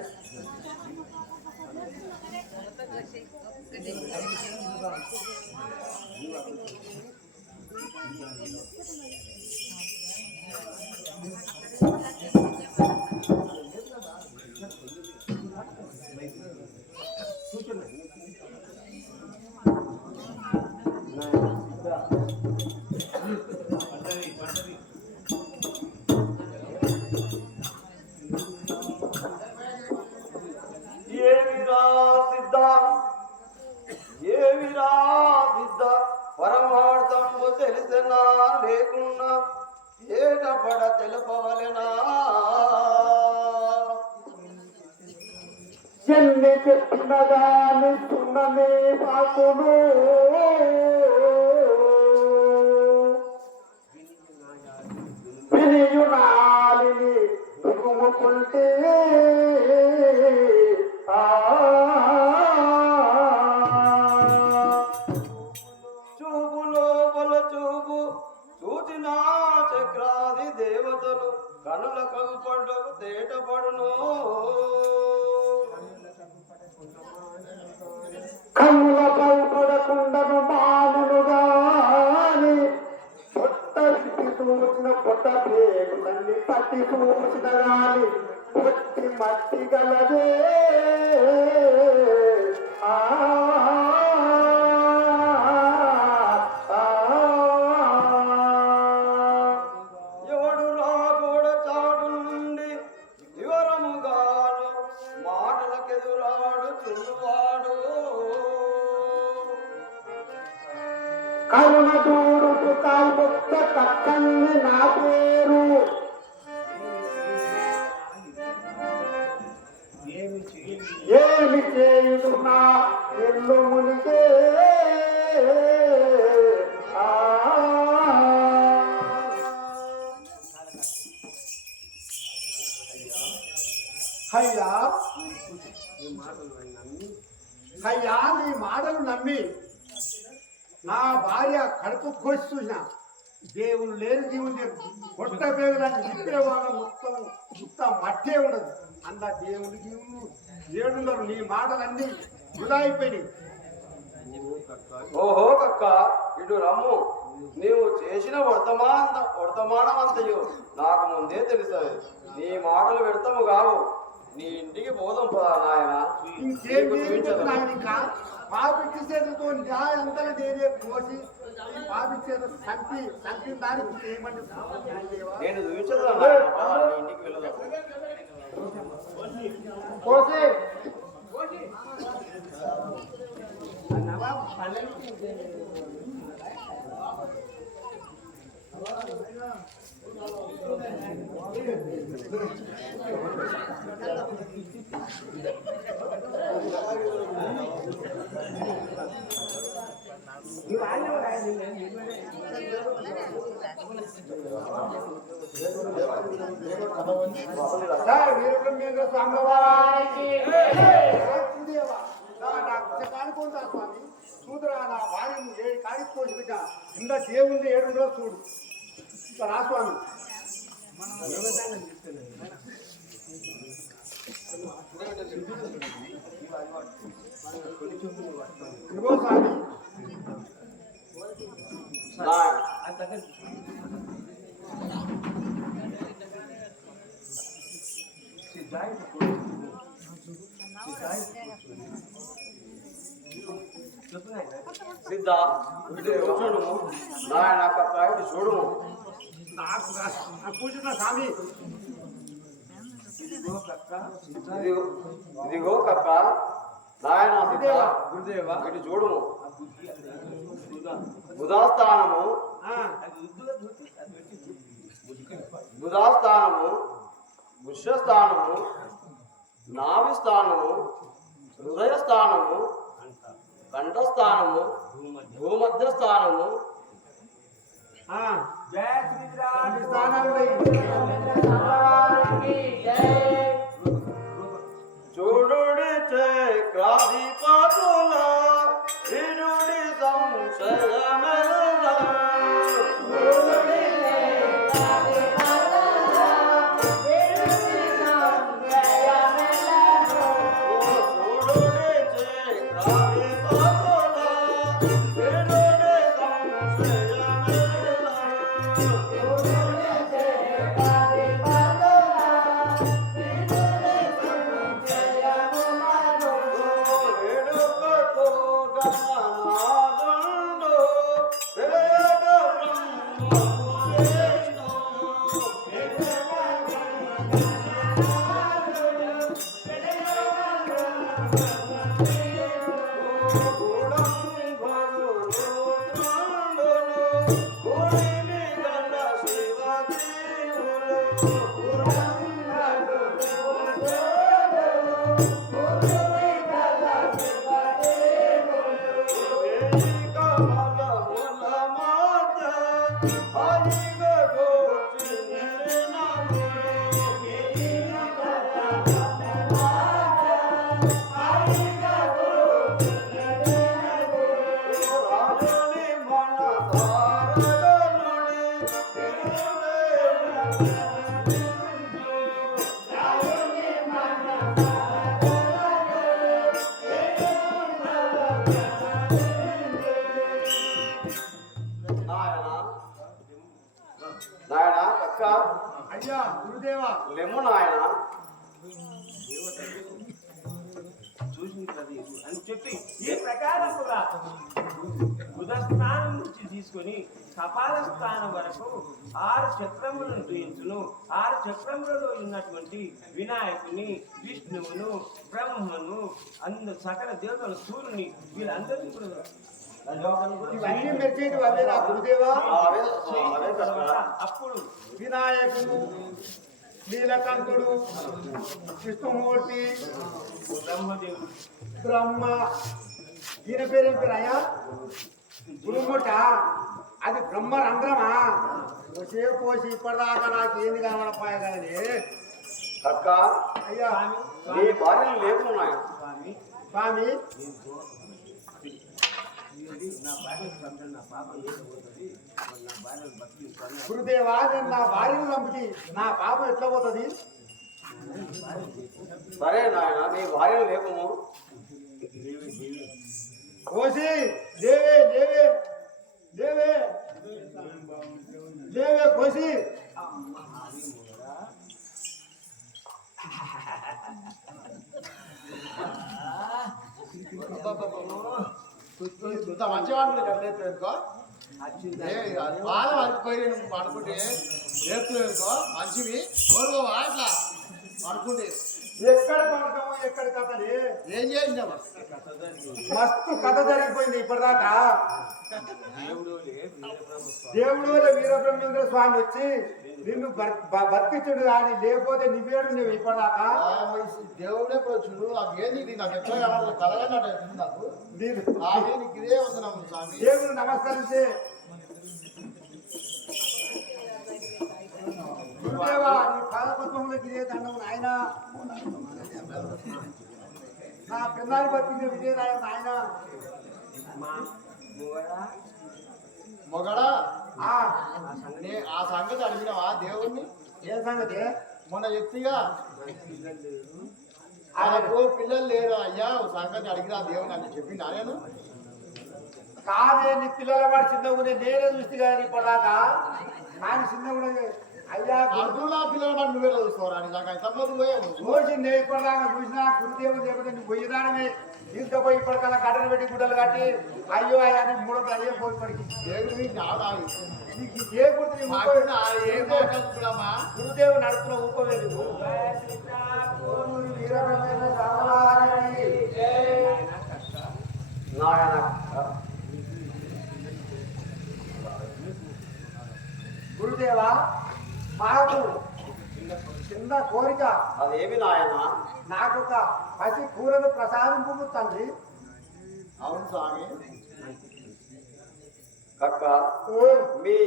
పరమార్థము తెలిసినా లేకున్నా ఏటపడ తెలుపవలెనా చెల్లి చెప్పిన గాని సున్నమే పాకును వినియునాలిని దుగుముకుంటే చూపు లోపల చూపు చూచిన చక్రాది దేవతలు కనుల కగుపడు తేటపడును కన్నుల పడకుండను మానును గాని పొట్ట విప్పి చూసిన పొట్ట పేరు తల్లి పట్టి చూసిన గాని పొట్ట మట్టి గలదే ఎవడు రాగోడ చాటు నుండి వివరముగాను మాటలకెదురాడు చుల్లువాడు కరుణ చూడుకు కాల్పొక్క కక్కన్ని నా పేరు ఏమి చేయుదు నా ఎల్లు మునిగే అయ్యా అయ్యా నీ మాటలు నమ్మి నా భార్య కడుపు కోసి చూసిన దేవుడు లేని జీవుని పొట్ట పేగులాంటి విప్పిన భాగం మొత్తం మట్టే ఉండదు అంత దేవుడి జీవులు ఏడున్నారు నీ మాటలన్నీ వృధా అయిపోయినాయి. ఓహో కక్క ఇటు రమ్ము నీవు చేసిన వర్తమానమంతయు నాకు ముందే తెలుస్తుంది నీ మాటలు పెడతాము కావు నీ ఇంటికి పోదాం పదా నాయన ఇంకేం చేస్తున్నాను ఇంకా పాపిచ్చి చేతులతో అంతా నేనే కోసి పాపిచ్చేత సంపి దానికి చేయమని నేను చూపించదా నాయన నీ ఇంటికి వెళ్దాం కోసి వీరబ్రహ్మేంద్ర స్వామి కానుకుంటా స్వామి చూదురా నా భార్యను 7 కాడికి పోసి పెట్టా ఇంత దేవుంది 7 రోజు చూడు ఇంకా రా స్వామి ఇదిగో స్వామి సిద్ధ చూడు నాయన కక్క ఇటు చూడు నాకు పూజన స్వామి ఇదిగో కక్క నాయన సిద్ధ గురుదేవ ఇటు చూడు బుధాస్థానము వృషస్థానము నాభిస్థానము హృదయస్థానము కంఠస్థానము భూమధ్యస్థానము చూడుడి చక్రాధిపతుల వినుడి సంశయమెల్ల అయ్యా గురుదేవా లెమ్ము నాయన చూసిన ప్రదేశం అని చెప్పి ఈ ప్రకారం కూడా ఉదస్థానం నుంచి తీసుకొని కపాల స్థానం వరకు 6 చక్రములను చూయించును. 6 చక్రములలో ఉన్నటువంటి వినాయకుని, విష్ణువును, బ్రహ్మను, సకల దేవతల సూర్యుని వీళ్ళందరినీ కూడా ఇవన్నీ మెచ్చేది అవే నా గురుదేవా. అప్పుడు వినాయకుడు, నీలకంఠుడు, విష్ణుమూర్తి, బ్రహ్మదేవుడు, బ్రహ్మ, ఈయన పేరేం పేరు అయ్యా? గురుముట. అది బ్రహ్మరంధ్రమా? పోసి ఇప్పటిదాకా నాకు ఏంది కనబడపోయా కానీ అక్క అయ్యా నీ భార్యలు లేకున్నాయి. స్వామి స్వామి నా భార్య నా పాపం పోతుంది, నా భార్య బతికి గురుదేవా, నేను నా భార్యను చంపితే నా పాపం ఎట్లా పోతుంది? సరే నాయన నీ భార్యలు లేకము. కోసి దేవే దేవే దేవే దేవే కోసి ఇంత మంచివాడు కట్టలేదు అనుకో, బాగా అరిపోయి నువ్వు పడుకుంటే లేపుతున్నావు అనుకో, మంచివి కోరుకోవా ఇట్లా పడుకుంటే ఎక్కడ పడతాము ఎక్కడ కథని ఏం చేసినావా? మస్తు కథ జరిగిపోయింది ఇప్పటిదాకా. దేవుడు వీరబ్రహ్మేంద్ర స్వామి వచ్చి నిన్ను బతికించుడు కానీ లేకపోతే నువ్వేడు నువ్వు ఇప్పటిదాకా. దేవుడే చూడు నాకేంది నాకు ఎట్లా కావాలి కలగన్నట్టు నాకు నీకు ఇదే వందనం స్వామి. దేవుడు నమస్కరించి గురుదేవా నీ పాదపద్మంలోకి ఇదే దండం నాయన, నా పిల్లలు బతికింది ఇదే నాయన. మొగడా ఆ ఆ సంగతి అడిగినావా దేవుణ్ణి? ఏ సంగతి? మొన్న చెప్తిగా ఆయనకు పిల్లలు లేరు అయ్యా, సంగతి అడిగినా దేవుని అని చెప్పిందా నేను? కాదే నీ పిల్లల వాడు చిన్నగా నేనే చూస్తే కానీ ఇప్పటిదాకా ఆయన చిన్నగా అయ్యా అర్జునా పిల్లల వాడు నువ్వే చూసుకోరా నిజంగా ఎంతమంది పోయావు? చూసింది ఇప్పటిదాకా చూసినా గురుదేవుడు లేకపోతే నువ్వు పోయేదానమే తీసుకుపోయి ఇప్పటికల్లా గడ్డలు పెట్టి గుడ్డలు కట్టి అయ్యో అయ్యా అని 3 అయ్యే పోయి పడికి దేవుడికి నాడాలి ఏ గుర్తు ఏం మాట్లాడుతున్నామా? గురుదేవుని నడుపులో ఊపలేదు. వీరబ్రహ్మేంద్ర స్వామి నాయన గురుదేవా, మాకు చిన్న కోరిక. అదేమి నాయన? నాకు ఒక పసి కూరను ప్రసాదింపు తండ్రి. అవును స్వామి. అక్క మీ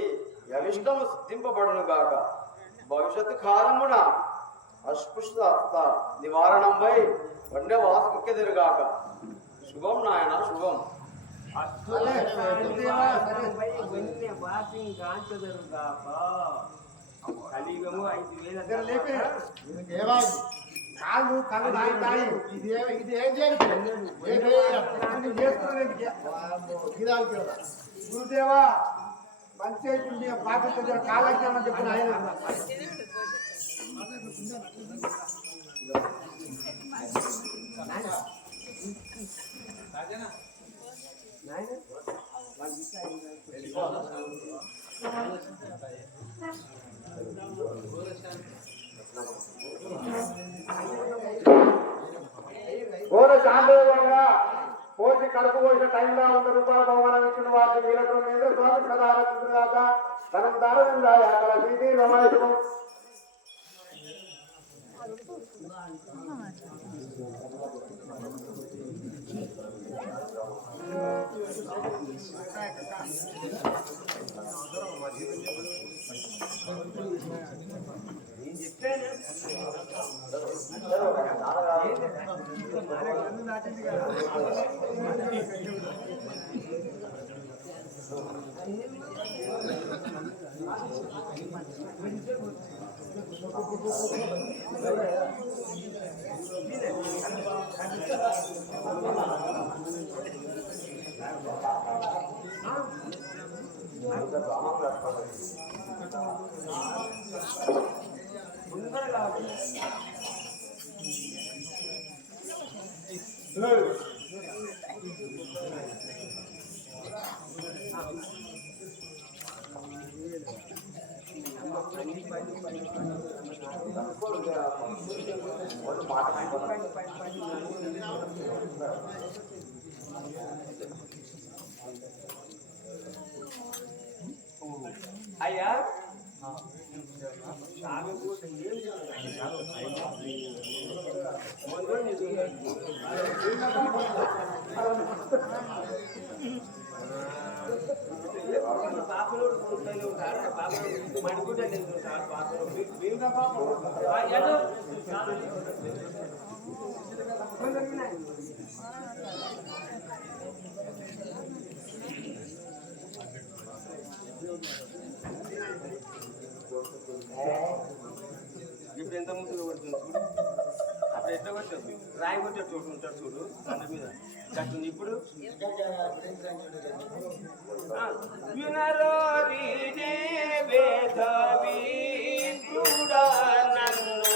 అవిష్టము సిద్ధింపబడును గాక. భవిష్యత్తు కాలమున అస్పృశ్యత నివారణంపై వండే వాసుకెదిరుగాక. శుభం నాయన శుభం. కలియుగము 5000 కాళ్ళు కళ్ళు దాయి దాయి ఇది ఏం చేయాలి? గురుదేవా మంచి పాత్ర కాలక్షేమని చెప్పిన ఆయన శాంతంగా పోసి కడుపు పోసిన టైంలో 100 రూపాయల బహుమానం ఇచ్చిన వారికి వీరబ్రహ్మేంద్ర స్వామి సదారచుగాక. తనం దారవిందాయ అక్కడ సీతి రమేశం. అయ్యా ఇప్పుడు ఎంత ముందుగా పడుతుంది చూడు, అప్పుడు ఎట్లా పడుతుంది రాయి కొట్టే చోటు ఉంటాడు చూడు కొండ మీద కట్టుంది. ఇప్పుడు వినరో నన్ను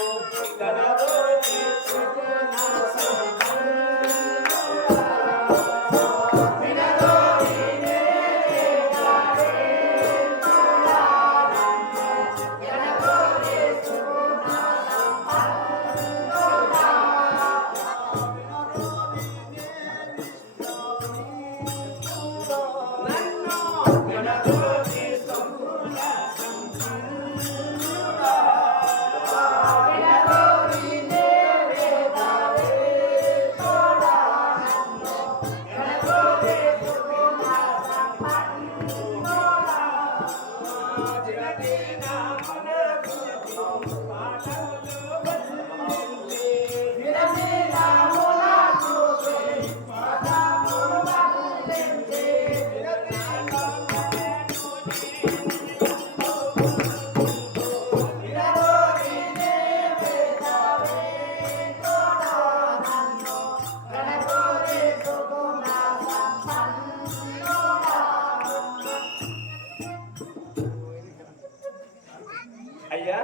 అయ్యా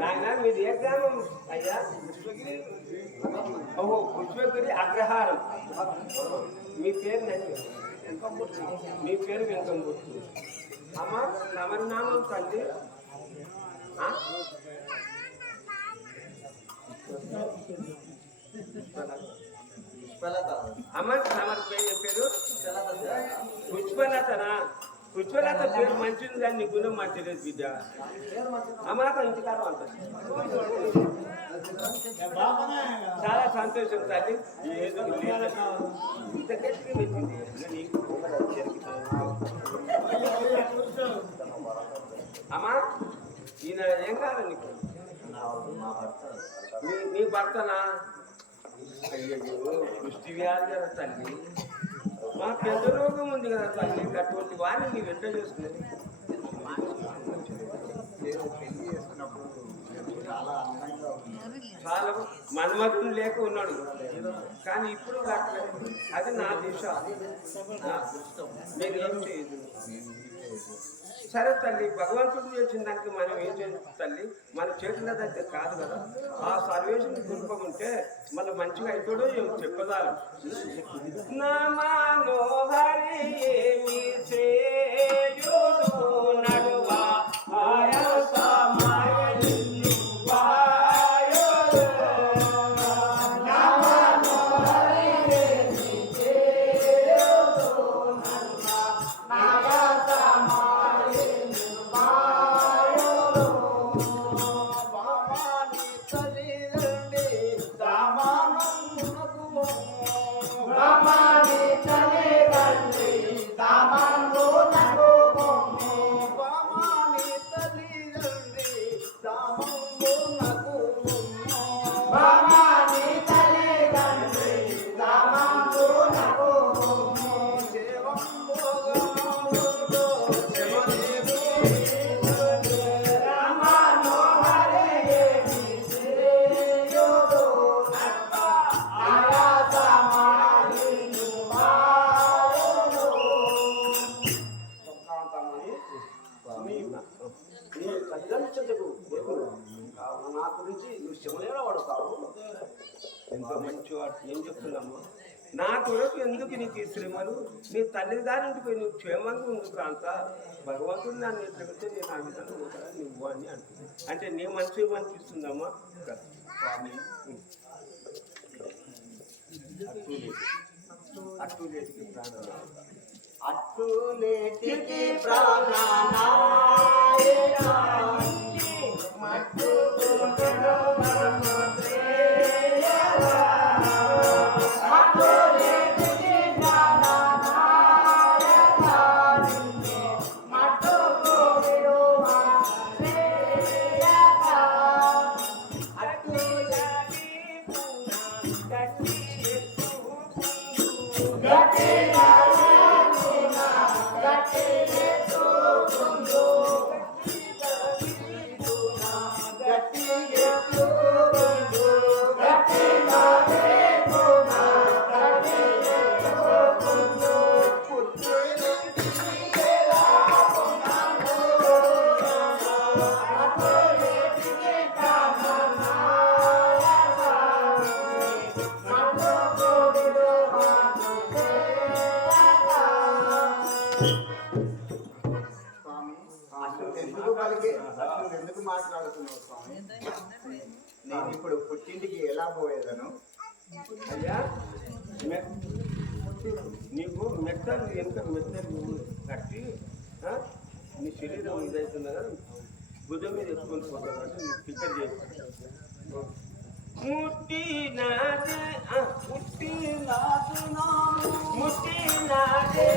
నాయన మీది ఏ గ్రామం అయ్యా? ఓహో పుష్పగిరి అగ్రహారం. మీ పేరు మీ పేరు వెంకంబూర్తి. అమ్మ సమర్నామం తల్లి అమ్మ సమర్ పేరు పుష్పలతనా? పుష్పలత పేరు మంచిది కానీ నీ గుణం మంచిలేదు బిడ్డ. అమ్మాక ఇంటికారం అంటారు. చాలా సంతోషం తల్లి. ఏదో ఇంత గట్టిగా పెట్టింది. అమ్మా ఈయన ఏం కావాలి నీకు? నీ భర్తనా? అయ్యో దృష్టి వ్యాధి కదా తల్లి. మా పెద్ద రోగం ఉంది కదా తల్లి. అటువంటి వారిని నీ వెంట చేసుకునేది చాలా మన్మధుడు లేక ఉన్నాడు కానీ ఇప్పుడు అది నా దిశ. నేను ఏం చేయదు. సరే తల్లి, భగవంతుడు చేసిన దానికి మనం ఏం చేయాలి తల్లి? మన చేతుల దగ్గర కాదు కదా. ఆ సర్వేషన్ కుటుంబం ఉంటే మళ్ళీ మంచిగా అవుతాడో ఏం చెప్పదారు. నా మనోహరి ఏమి శ్రేయుడు నడువా తల్లి గురించి నువ్వు శివనేలా పడతావు. ఎంత మంచివాడు. ఏం చెప్తున్నాము? నా కొరకు ఎందుకు నీకు ఈ శ్రమలు? నీ తల్లిదారింటికి పోయి నువ్వు క్షేమంగా ఉండుకు అంత భగవంతుడు నన్ను ఎట్లయితే నేను ఆ విధంగా ఉంటాను నువ్వు అని అంటుంది. అంటే నీ మనసు ఏమనిపిస్తుందమ్మా? స్వామి అట్టులేటికి ప్రాణం అట్టులేటికి ప్రాణనాయనా మట్టు ఎందుకు మాట్లాడుతున్నావు స్వామి? నేను ఇప్పుడు పుట్టింటికి ఎలా పోయేదను? అయ్యా నీకు మెత్తలు ఎంత మెత్తలు కట్టి నీ శరీరం ఇదవుతుంది కదా, భుజం మీద ఎత్తుకొని పోతాను అంటే నీకు టికెట్ చేస్తాను. ముట్టినాదే ముట్టినాదే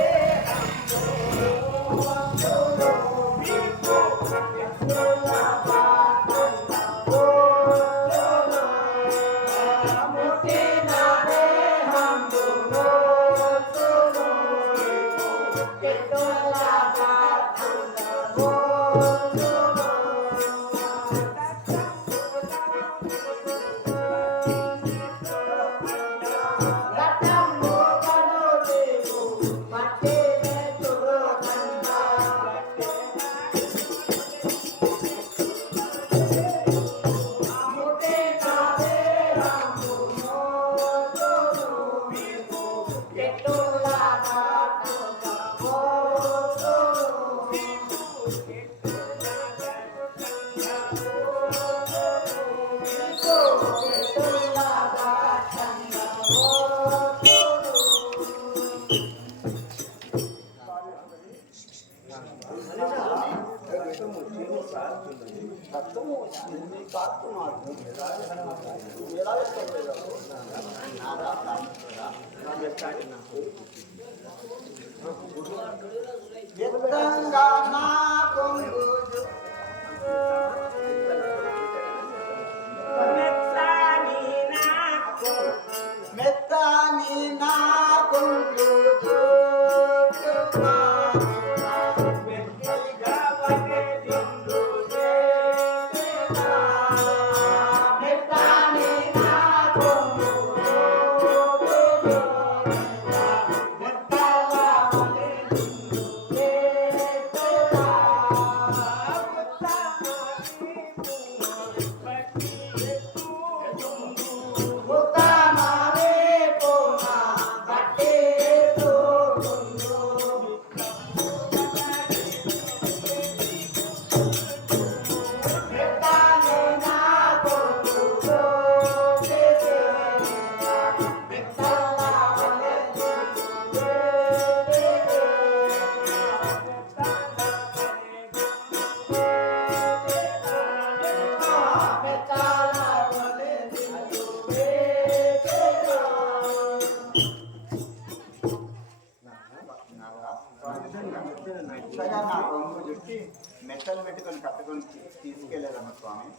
మెట్టలు పెట్టుకొని కట్టుకొని తీసుకెళ్ళాలమ్మ స్వామి.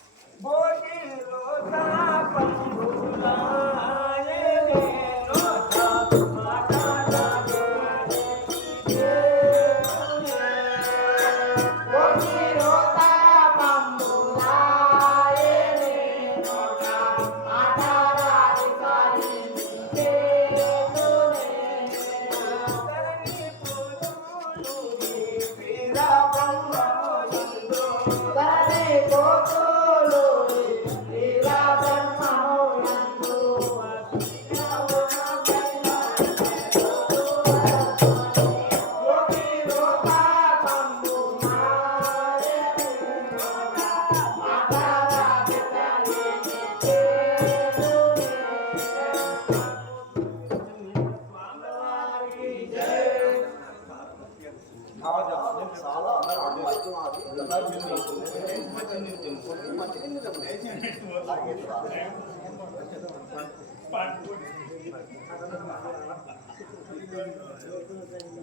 Go to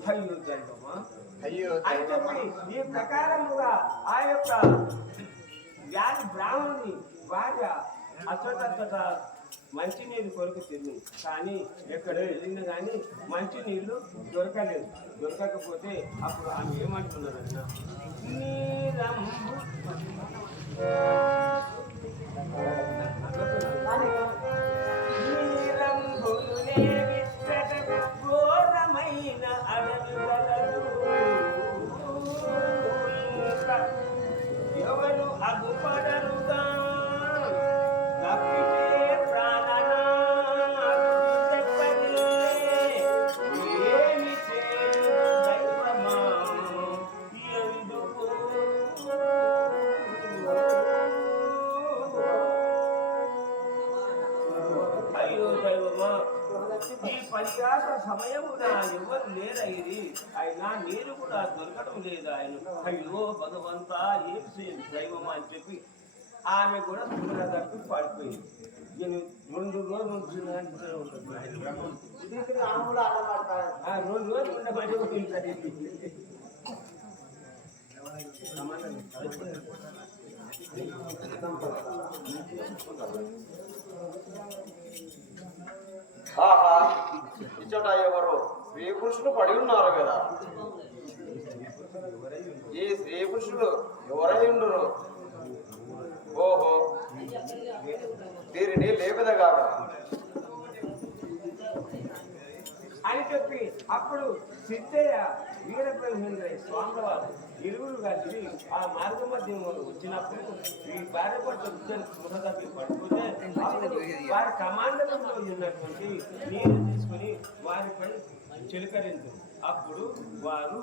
అయ్యో దైవమా, అయ్యో అని చెప్పి ఈ ప్రకారముగా ఆ యొక్క వ్యాధి బ్రాహ్మణుని భార్య అచ్చట మంచినీళ్ళు కొరకు తిరిగి కానీ ఎక్కడ వెళ్ళినా కానీ మంచినీళ్ళు దొరకలేదు. దొరకకపోతే అప్పుడు ఆమె ఏమంటున్నారన్న, ఘోరమైన అడవి ఎవరు అగుపడరుగా తప్పితే ప్రాణనా ఏమి దైవమా ఎందుకు అయ్యో దైవమా, ఈ పరికాస సమయమున ఎవరు లేరయ్యి అయినా నీరు కూడా దొరకడం లేదు. ఆయన అయ్యో భగవంతా ఏం చేయండి దైవమా అని చెప్పి ఆమె కూడా సుందర తప్పి పడిపోయింది. నేను 2 రోజులు ఉంటుంది 2 రోజులు ఉండబడి ఆహా, ఇచ్చట ఎవరు స్త్రీ పురుషులు పడి ఉన్నారు కదా. ఈ స్త్రీ పురుషులు ఎవరై ఉండును? ఓహో, వీరిని లేపదగాక అని చెప్పి అప్పుడు సిద్ధయ్య వీరబ్రహ్మేంద్రయ్య స్వామి వారు ఇరువురు కలిసి ఆ మార్గ మధ్యంలో వచ్చినప్పుడు ఈ భార్యపడ్డ ఇద్దరు స్పృహ తప్పి పడిపోతే అప్పుడు వారి కమాండలంలో ఉన్నటువంటి నీరు తీసుకుని వారిపై చిలకరించు. అప్పుడు వారు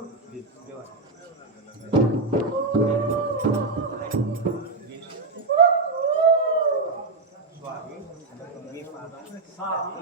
స్వామి